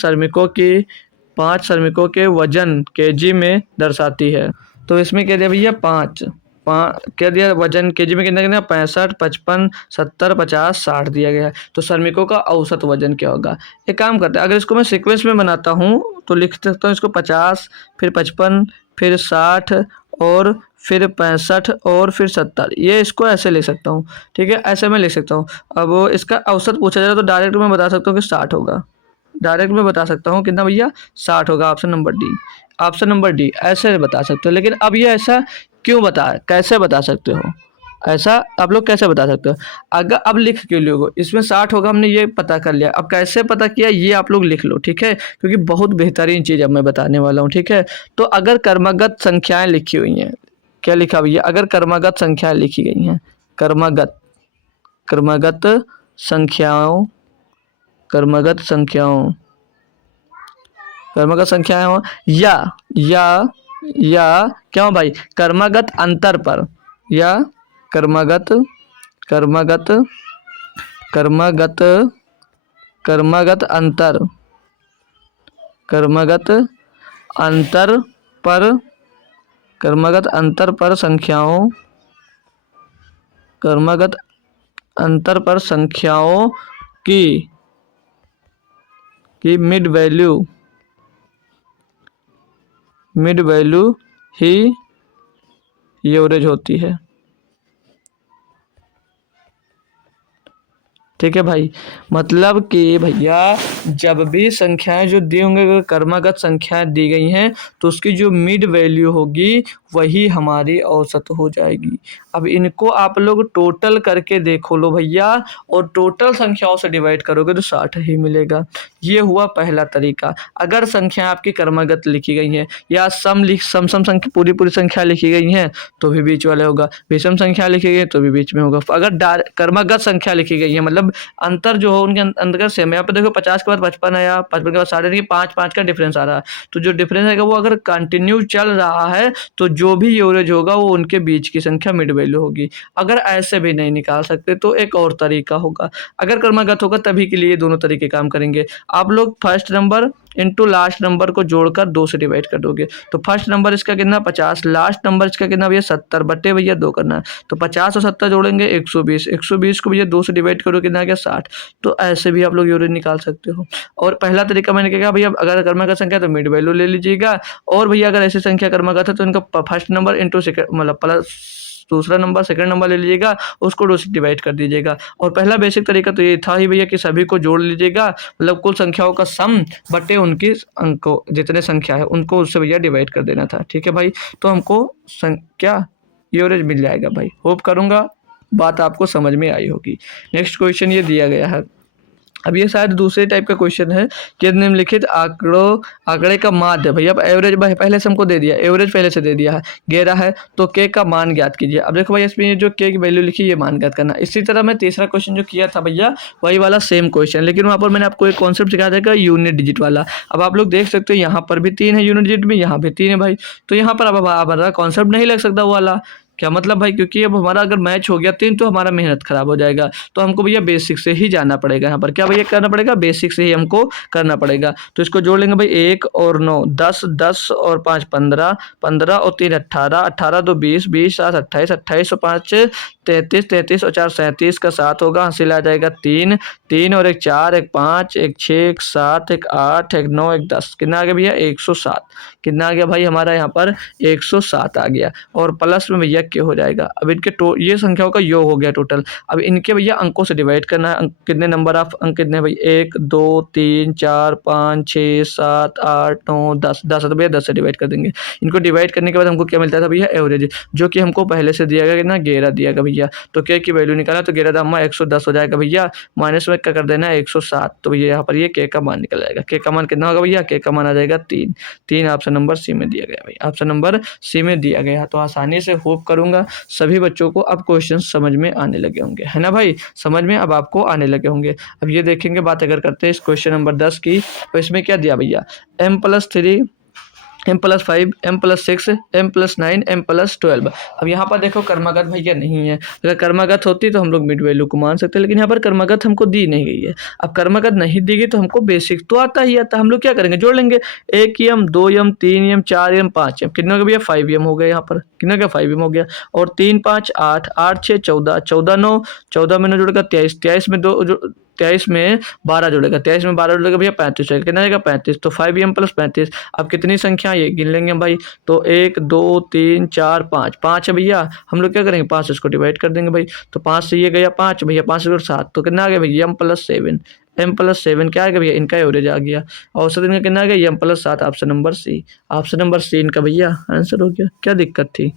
श्रमिकों के वजन केजी में दर्शाती है। तो इसमें क्या दिया भैया क्या दिया वजन केजी में, कितना 65, 55, 70, 50, 60 दिया गया है, तो श्रमिकों का औसत वजन क्या होगा। एक काम करते हैं, अगर इसको मैं सीक्वेंस में बनाता हूँ तो लिख सकता हूँ इसको 50 फिर 55 फिर 60 और फिर 65 और फिर 70, ये इसको ऐसे ले सकता हूँ, ठीक है ऐसे मैं लिख सकता हूँ। अब इसका औसत पूछा जाए तो डायरेक्ट मैं बता सकता हूँ कि 60 होगा, डायरेक्ट मैं बता सकता हूँ कितना भैया 60 होगा, ऑप्शन नंबर डी ऐसे बता सकते हो। लेकिन अब ये ऐसा क्यों कैसे बता सकते हो, ऐसा आप लोग कैसे बता सकते हो, अगर अब लिख क्यों लोगे, इसमें 60 होगा हमने ये पता कर लिया, अब कैसे पता किया ये आप लोग लिख लो, ठीक है क्योंकि बहुत बेहतरीन चीज़ अब मैं बताने वाला हूँ, ठीक है। तो अगर क्रमागत संख्याएं लिखी हुई हैं, क्या लिखा भैया, अगर क्रमागत संख्याएं लिखी गई हैं, क्रमागत संख्याएं हो या क्या हो भाई क्रमागत अंतर पर, या क्रमागत अंतर पर संख्याओं की मिड वैल्यू ही एवरेज होती है, ठीक है भाई। मतलब कि भैया जब भी संख्याएं जो दी होंगी, अगर क्रमागत संख्याएं दी गई हैं तो उसकी जो मिड वैल्यू होगी वही हमारी औसत हो जाएगी। अब इनको आप लोग टोटल करके देखो लो भैया, और टोटल संख्याओं से डिवाइड करोगे तो 60 ही मिलेगा। ये हुआ पहला तरीका। अगर संख्या आपकी क्रमागत लिखी गई है या सम संख्या पूरी संख्या लिखी गई है तो भी बीच वाले होगा, विषम संख्या लिखी गई है तो भी बीच में होगा। अगर क्रमागत संख्या लिखी गई है मतलब अंतर जो हो उनके अंतर्गत सेम है। यहाँ पे देखो 50 के बाद 55 आया, 55 के बाद 60, 5 का डिफरेंस आ रहा है। तो जो डिफरेंस आएगा वो अगर कंटिन्यू चल रहा है तो जो भी एवरेज होगा वो उनके बीच की संख्या मिड वैल्यू होगी। अगर ऐसे भी नहीं निकाल सकते तो एक और तरीका होगा। अगर क्रमागत होगा तभी के लिए दोनों तरीके काम करेंगे। आप लोग first number into last number को जोड़कर 2 से डिवाइड कर दोगे तो फर्स्ट नंबर इसका कितना 50, लास्ट नंबर इसका कितना भैया 70 बटे भैया 2 करना है। तो 50 और 70 जोड़ेंगे 120, 120 को भैया 2 से डिवाइड करो कितना आ गया 60। तो ऐसे भी आप लोग एवरेज निकाल सकते हो। और पहला तरीका मैंने क्या कहा भैया, अगर क्रमागत संख्या तो मिड वैल्यू ले लीजिएगा, और भैया अगर ऐसी संख्या क्रमागत है तो इनका फर्स्ट नंबर इंटू सेकंड मतलब प्लस दूसरा नंबर सेकंड नंबर ले लीजिएगा, उसको 2 से डिवाइड कर दीजिएगा। और पहला बेसिक तरीका तो ये था ही भैया कि सभी को जोड़ लीजिएगा, मतलब कुल संख्याओं का सम बटे उनकी अंकों जितने संख्या है उनको उससे भैया डिवाइड कर देना था। ठीक है भाई, तो हमको संख्या एवरेज मिल जाएगा भाई। होप करूँगा बात आपको समझ में आई होगी। नेक्स्ट क्वेश्चन ये दिया गया है। अब ये शायद दूसरे टाइप का क्वेश्चन है कि निम्नलिखित आंकड़े का माध्य भैया एवरेज पहले से हमको दे दिया, एवरेज पहले से दे दिया है, घेरा है तो के का मान ज्ञात कीजिए। अब देखो भाई इसमें जो के की वैल्यू लिखी ये मान ज्ञात करना। इसी तरह मैं तीसरा क्वेश्चन जो किया था भैया वही वाला सेम क्वेश्चन, लेकिन वहाँ पर मैंने आपको एक कॉन्सेप्ट सिखाया था यूनिट डिजिट वाला। अब आप लोग देख सकते हो यहाँ पर भी 3 है यूनिट डिजिट में, यहाँ भी 3 है भाई। तो यहाँ पर अब हमारा कॉन्सेप्ट नहीं लग सकता वो वाला। क्या मतलब भाई, क्योंकि अब हमारा अगर मैच हो गया 3 तो हमारा मेहनत खराब हो जाएगा। तो हमको भैया बेसिक से ही जाना पड़ेगा। यहाँ पर क्या भैया करना पड़ेगा, बेसिक से ही हमको करना पड़ेगा। तो इसको जोड़ लेंगे भाई 1 और 9 10, 10 और 5 15, 15 और 3 18, 18 2 20, 20 7 28, 28 और 5 33, 33 और 4 37 का 7 होगा, हासिल आ जाएगा 3, 3 और 1 4, 1 5, 1 6, 1 7, 1 8, 1 9, 1 10, कितना आ गया भैया 107। कितना आ गया भाई हमारा यहाँ पर 107 आ गया। और प्लस में भैया के हो जाएगा। अब इनके ये संख्याओं का योग हो गया टोटल। अब इनके भैया अंकों से डिवाइड करना है। कितने नंबर ऑफ अंक कितने भाई 1 2 3 4 5 6 7 8 9 10, 10 तो भैया 10 से डिवाइड कर देंगे। इनको डिवाइड करने के बाद हमको क्या मिलता था भैया एवरेज, जो कि हमको पहले से दिया गया कितना 11 दिया गया भैया। तो के की वैल्यू निकाला तो 11 दामा 110 हो जाएगा भैया, माइनस में क्या कर देना है 107। तो भैया यहाँ पर ये के का मान निकल जाएगा। के का मान कितना होगा भैया, के का मान आ जाएगा 3। ऑप्शन नंबर सी में दिया गया भाई, ऑप्शन नंबर सी में दिया गया। तो आसानी से होप करूंगा सभी बच्चों को अब क्वेश्चन समझ में आने लगे होंगे, है ना भाई, समझ में अब आपको आने लगे होंगे। अब ये देखेंगे बात अगर करते हैं इस क्वेश्चन नंबर 10 की, तो इसमें क्या दिया भैया m+3 m+5 m+6 m+9 m+12। अब यहाँ पर देखो कर्मागत भैया नहीं है। अगर कर्मागत होती तो हम लोग मिड वैल्यू को मान सकते हैं, लेकिन यहाँ पर कर्मागत हमको दी नहीं गई है। अब कर्मागत नहीं दी गई तो हमको बेसिक तो आता ही आता। हम लोग क्या करेंगे, जोड़ लेंगे 1 m 2 m 3 m 4 m 5 m, कितने हो गया भैया 5 m हो गया। यहाँ पर कितना क्या 5 m हो गया। और 3 5 8, 8 6 14, 14 9, 14 में 9 जुड़ेगा 23, 23 में 23 में 12 जुड़ेगा, 23 में 12 जुड़ेगा भैया 35 होगा। कितना आएगा 35। तो 5m + 35। अब कितनी संख्या ये गिन लेंगे भाई। तो 1 2 3 4 5, 5 है भैया। हम लोग क्या करेंगे 5 इसको डिवाइड कर देंगे भाई। तो 5 से ये गया 5 भैया, 5 से 7। तो कितना आ गया भैया m+7। m+7 क्या आ गया भैया, इनका एवरेज आ गया। औसत इनका कितना आ गया m+7, option number C. Option number C इनका भैया आंसर हो गया। क्या दिक्कत थी,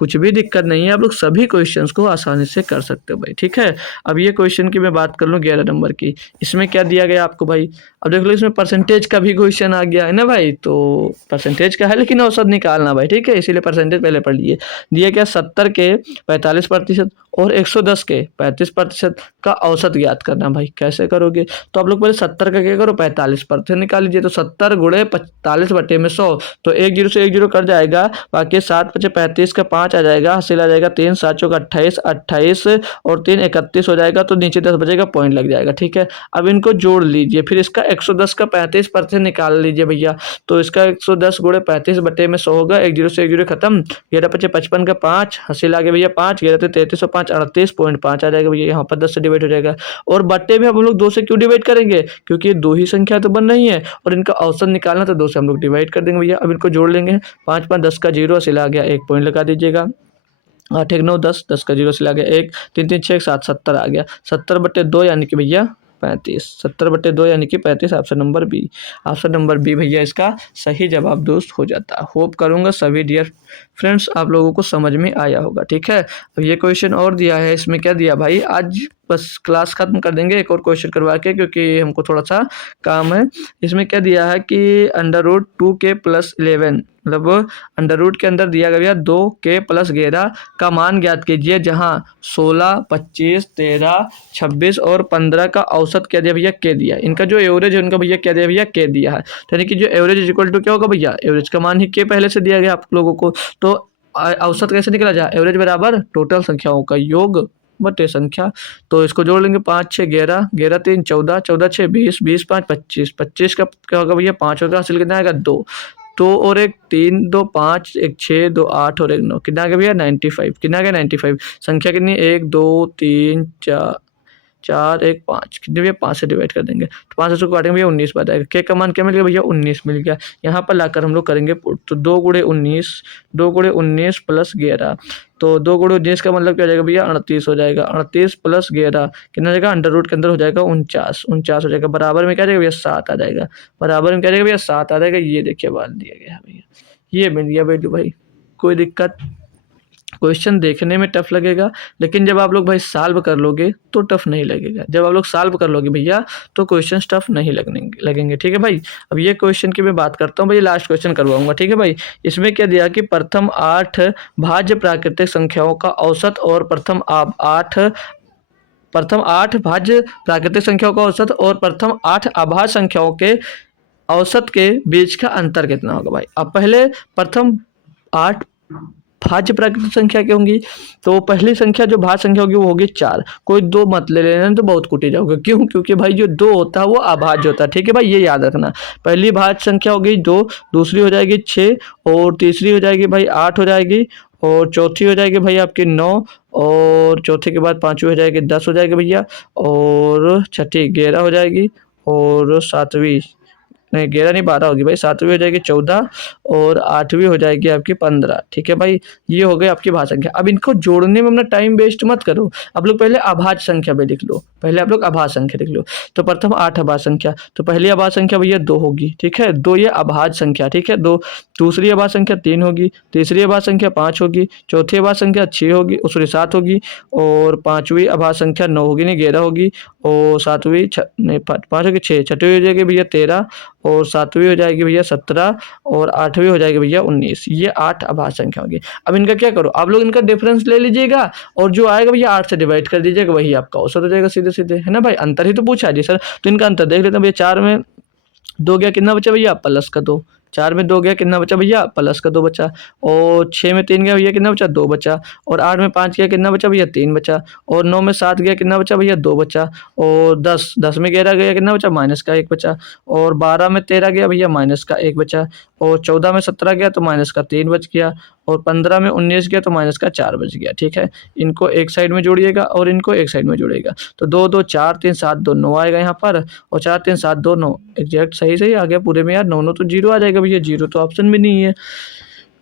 कुछ भी दिक्कत नहीं है। आप लोग सभी क्वेश्चंस को आसानी से कर सकते हो भाई, ठीक है। अब ये क्वेश्चन की मैं बात कर लूँ 11 नंबर की, इसमें क्या दिया गया आपको भाई। अब देख लो इसमें परसेंटेज का भी क्वेश्चन आ गया है ना भाई। तो परसेंटेज का है लेकिन औसत निकालना भाई, ठीक है, इसीलिए परसेंटेज पहले पढ़ लिए। दिया गया 70 के 45% और 110 के 35% का औसत ज्ञात करना भाई। कैसे करोगे, तो आप लोग पहले 70 का क्या करो 45% निकाल लीजिए। तो 70 गुणे 45 बटे में 100, तो 1 0 से 1 0 कट जाएगा। बाकी 7 × 35 का 5 आ जाएगा, हासिल आ जाएगा 3 7 चौक 28, 28 और 3 31 हो जाएगा। तो नीचे 10 बचेगा, पॉइंट लग जाएगा, ठीक है। अब इनको जोड़ लीजिए, फिर इसका 110 का 35% निकाल लीजिए भैया। तो इसका 110 गुणे 35 बटे में 100 होगा। 1 0 से 1 0 खत्म, 11 5 55 का 5, हासिल आ गया भैया 5, 11 33 और 5 38.5 आ जाएगा भैया। यहाँ पर 10 से डिवाइड हो जाएगा। और बट्टे में हम लोग 2 से क्यों डिवाइड करेंगे, क्योंकि ये 2 ही संख्या तो बन रही है और इनका औसत निकालना, तो 2 से हम लोग डिवाइड कर देंगे भैया। अब इनको जोड़ लेंगे, 5 5 10 का 0, हासिल आ गया 1 पॉइंट लगा दीजिएगा। 8 1 9 10, 10 का 0 से आ गया 1, 3 3 6 7, 70 आ गया। 70 बटे 2 यानी कि भैया 35, 70/2 यानी कि 35, option number B. Option number B भैया इसका सही जवाब दोस्त हो जाता है। होप करूँगा सभी डियर फ्रेंड्स आप लोगों को समझ में आया होगा, ठीक है। अब ये क्वेश्चन और दिया है, इसमें क्या दिया भाई, आज बस क्लास खत्म कर देंगे एक और क्वेश्चन करवा के, क्योंकि हमको थोड़ा सा काम है। इसमें क्या दिया है कि √2k+11 मतलब अंडर रूट के अंदर दिया गया 2k+11 का मान ज्ञात कीजिए, जहां 16, 25, 13, 26 और 15 का औसत क्या दिया भैया, के दिया। इनका जो एवरेज है उनका भैया क्या दिया भैया, के दिया है। यानी कि जो एवरेज इज इक्वल टू क्या होगा भैया, एवरेज का मान ही के पहले से दिया गया आप लोगों को, तो औसत कैसे निकला जाए, एवरेज बराबर टोटल संख्याओं का योग बटे संख्या। तो इसको जोड़ लेंगे, 5 6 11, 11 3 14, 14 6 20, 20 5 25, 25 का क्या होगा भैया 5 होगा, हासिल कितना आएगा 2, 2 और 1 3, 2 5, 1 6, 2 8 और 1 9, कितना आ गया भैया 95, कितना आ गया 95। संख्या कितनी 1 2 3 4 4 1 5, कितने भैया 5 से डिवाइड कर देंगे, तो 5 से काटेंगे भैया 19 बात आएगा। के का मान क्या मिल गया भैया 19 मिल गया। यहाँ पर लाकर हम लोग करेंगे पुट, तो 2 × 19, 2 × 19 + 11, तो 2 × 19 का मतलब क्या हो जाएगा भैया 38 हो जाएगा। 38 + 11 कितना हो जाएगा, अंडर रूट के अंदर हो जाएगा 49, 49 हो जाएगा। बराबर में क्या आ जाएगा भैया 7 आ जाएगा, बराबर में क्या आ जाएगा भैया 7 आ जाएगा। ये देखिए बात दिया गया है भैया, ये मिल गया वैल्यू भाई, कोई दिक्कत। क्वेश्चन देखने में टफ लगेगा, लेकिन जब आप लोग भाई सॉल्व कर लोगे तो टफ नहीं लगेगा। जब आप लोग सॉल्व कर लोगे भैया तो क्वेश्चन टफ नहीं लगेंगे, ठीक है भाई। अब ये क्वेश्चन की मैं बात करता हूँ भाई, लास्ट क्वेश्चन करवाऊंगा, ठीक है भाई। इसमें क्या दिया कि प्रथम 8 भाज्य प्राकृतिक संख्याओं का औसत और प्रथम 8 भाज्य प्राकृतिक संख्याओं का औसत और प्रथम 8 अभाज्य संख्याओं के औसत के बीच का अंतर कितना होगा भाई। अब पहले प्रथम 8 भाज्य प्राकृतिक संख्या क्या होंगी, तो पहली संख्या जो भाज्य संख्या होगी वो होगी 4, कोई 2 मत ले लेना तो बहुत कुटी जाओगे, क्यों, क्योंकि भाई जो 2 होता है वो अभाज्य होता है, ठीक है भाई, ये याद रखना। पहली भाज्य संख्या होगी 2, दूसरी हो जाएगी 6, और तीसरी हो जाएगी भाई 8 हो जाएगी, और चौथी हो जाएगी भाई आपकी 9, और चौथे के बाद पाँचवीं हो जाएगी 10 हो जाएगी भैया, और छठी 11 हो जाएगी, और सातवीं नहीं 11 नहीं 12 होगी भाई, सातवीं हो जाएगी 14, और आठवीं हो जाएगी आपकी 15, ठीक है भाई। ये हो गई आपकी भाज्य संख्या। अब इनको जोड़ने में अपना टाइम वेस्ट मत करो, आप लोग पहले अभाज्य संख्या पे लिख लो, पहले आप लोग अभाज्य संख्या लिख लो। तो प्रथम 8 अभाज्य संख्या, तो पहली अभाज्य संख्या भैया 2 होगी, ठीक है, 2 ये अभाज्य संख्या, ठीक है 2। दूसरी अभाज्य संख्या 3 होगी, तीसरी अभाज्य संख्या 5 होगी, चौथी अभाज्य संख्या 6 होगी, सॉरी 7 होगी, और पांचवी अभाज्य संख्या 9 होगी नहीं 11 होगी, और सातवीं नहीं 5 होगी 6, छठवीं हो जाएगी भैया 13, और सातवीं हो जाएगी भैया 17, और आठवीं हो जाएगी भैया 19। ये 8 अभाज्य संख्या होगी। अब इनका क्या करो, आप लोग इनका डिफरेंस ले लीजिएगा, और जो आएगा भैया 8 से डिवाइड कर दीजिएगा, वही आपका औसत हो जाएगा सीधे सीधे, है ना भाई। अंतर ही तो पूछा है जी सर, तो इनका अंतर देख लेते हैं भैया। 4 में 2 गया, कितना बचा भैया प्लस का 2, 4 में 2 गया, कितना बचा भैया प्लस का 2 बचा, और 6 में 3 गया भैया, कितना बचा 2 बचा, और 8 में 5 गया, कितना बचा भैया 3 बचा, और 9 में 7 गया, कितना बचा भैया 2 बचा, और 10 में 11 गया, कितना बचा माइनस का 1 बचा, और 12 में 13 गया भैया माइनस का 1 बचा, और 14 में 17 गया तो माइनस का 3 बच गया, और 15 में 19 गया तो माइनस का 4 बच गया, ठीक है। इनको एक साइड में जोड़िएगा और इनको एक साइड में जोड़िएगा, तो 2 2 4 3 7 2 9 आएगा यहाँ पर, और 4 3 7 2 9 एग्जैक्ट सही सही आ गया पूरे में यार। 9 9 तो 0 आ जाएगा भैया, 0 तो ऑप्शन में नहीं है।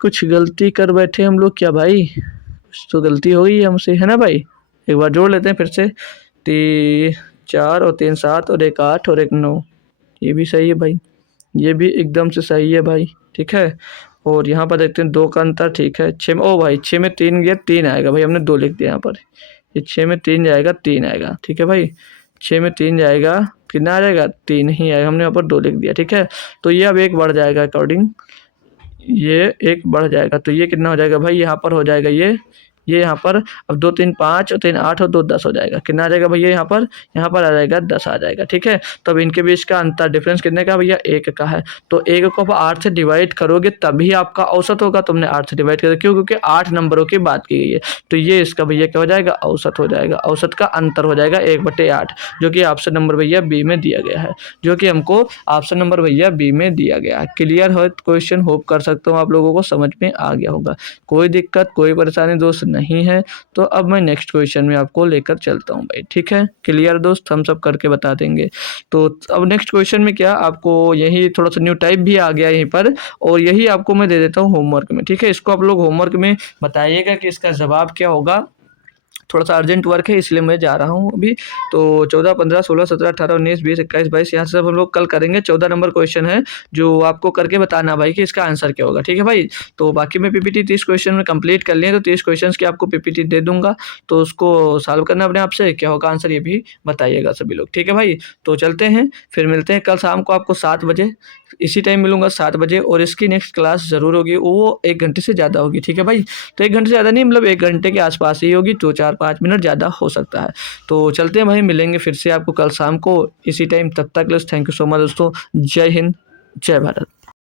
कुछ गलती कर बैठे हम लोग क्या भाई, कुछ तो गलती हो गई है हमसे, है ना भाई। एक बार जोड़ लेते हैं फिर से, 4 और 3 7 और 1 8 और 1 9, ये भी सही है भाई, ये भी एकदम से सही है भाई, ठीक है। और यहाँ पर देखते हैं 2 का अंतर, ठीक है। 6 में ओ भाई 6 में 3 गया 3 आएगा भाई, हमने 2 लिख दिया यहाँ पर, ये 6 में 3 जाएगा 3 आएगा, ठीक है भाई। 6 में 3 जाएगा, कितना आ जाएगा 3 ही आएगा, हमने यहाँ पर 2 लिख दिया, ठीक है। तो ये अब 1 बढ़ जाएगा अकॉर्डिंग, ये 1 बढ़ जाएगा, तो ये कितना हो जाएगा भाई, यहाँ पर हो जाएगा ये यहाँ पर अब 2 3 5 और 3 8 और 2 10 हो जाएगा, कितना आ जाएगा भैया यहाँ पर आ जाएगा 10 आ जाएगा, ठीक है। तो अब इनके बीच का अंतर डिफरेंस कितने का भैया 1 का है, तो 1 को आप 8 से डिवाइड करोगे तभी आपका औसत होगा। तुमने 8 से डिवाइड कर, क्यों, क्योंकि 8 नंबरों की बात की गई है, तो ये इसका भैया क्या हो जाएगा औसत हो जाएगा, औसत का अंतर हो जाएगा 1/8, जो कि ऑप्शन नंबर भैया बी में दिया गया है, जो कि हमको ऑप्शन नंबर भैया बी में दिया गया है। क्लियर हो क्वेश्चन, होप कर सकता हूँ आप लोगों को समझ में आ गया होगा, कोई दिक्कत कोई परेशानी दोस्त नहीं है। तो अब मैं नेक्स्ट क्वेश्चन में आपको लेकर चलता हूँ भाई, ठीक है। क्लियर दोस्त, हम सब करके बता देंगे। तो अब नेक्स्ट क्वेश्चन में क्या आपको यही थोड़ा सा न्यू टाइप भी आ गया यहीं पर, और यही आपको मैं दे देता हूँ होमवर्क में, ठीक है। इसको आप लोग होमवर्क में बताइएगा कि इसका जवाब क्या होगा, थोड़ा सा अर्जेंट वर्क है इसलिए मैं जा रहा हूँ अभी। तो 14, 15, 16, 17, 18, 19, 20, 21, 22 यहाँ से सब हम लोग कल करेंगे। 14 नंबर क्वेश्चन है जो आपको करके बताना भाई कि इसका आंसर क्या होगा, ठीक है भाई। तो बाकी मैं पीपीटी 30 क्वेश्चन में कंप्लीट कर लिए, तो 30 क्वेश्चन की आपको पीपीटी दे दूंगा, तो उसको सॉल्व करना अपने आप से, क्या होगा आंसर ये भी बताइएगा सभी लोग, ठीक है भाई। तो चलते हैं, फिर मिलते हैं कल शाम को आपको 7 बजे, इसी टाइम मिलूंगा 7 बजे। और इसकी नेक्स्ट क्लास ज़रूर होगी, वो 1 घंटे से ज़्यादा होगी, ठीक है भाई। तो 1 घंटे से ज़्यादा नहीं, मतलब 1 घंटे के आसपास ही होगी, तो 4-5 मिनट ज़्यादा हो सकता है। तो चलते हैं भाई, मिलेंगे फिर से आपको कल शाम को इसी टाइम, तब तक थैंक यू सो मच दोस्तों। जय हिंद, जय भारत।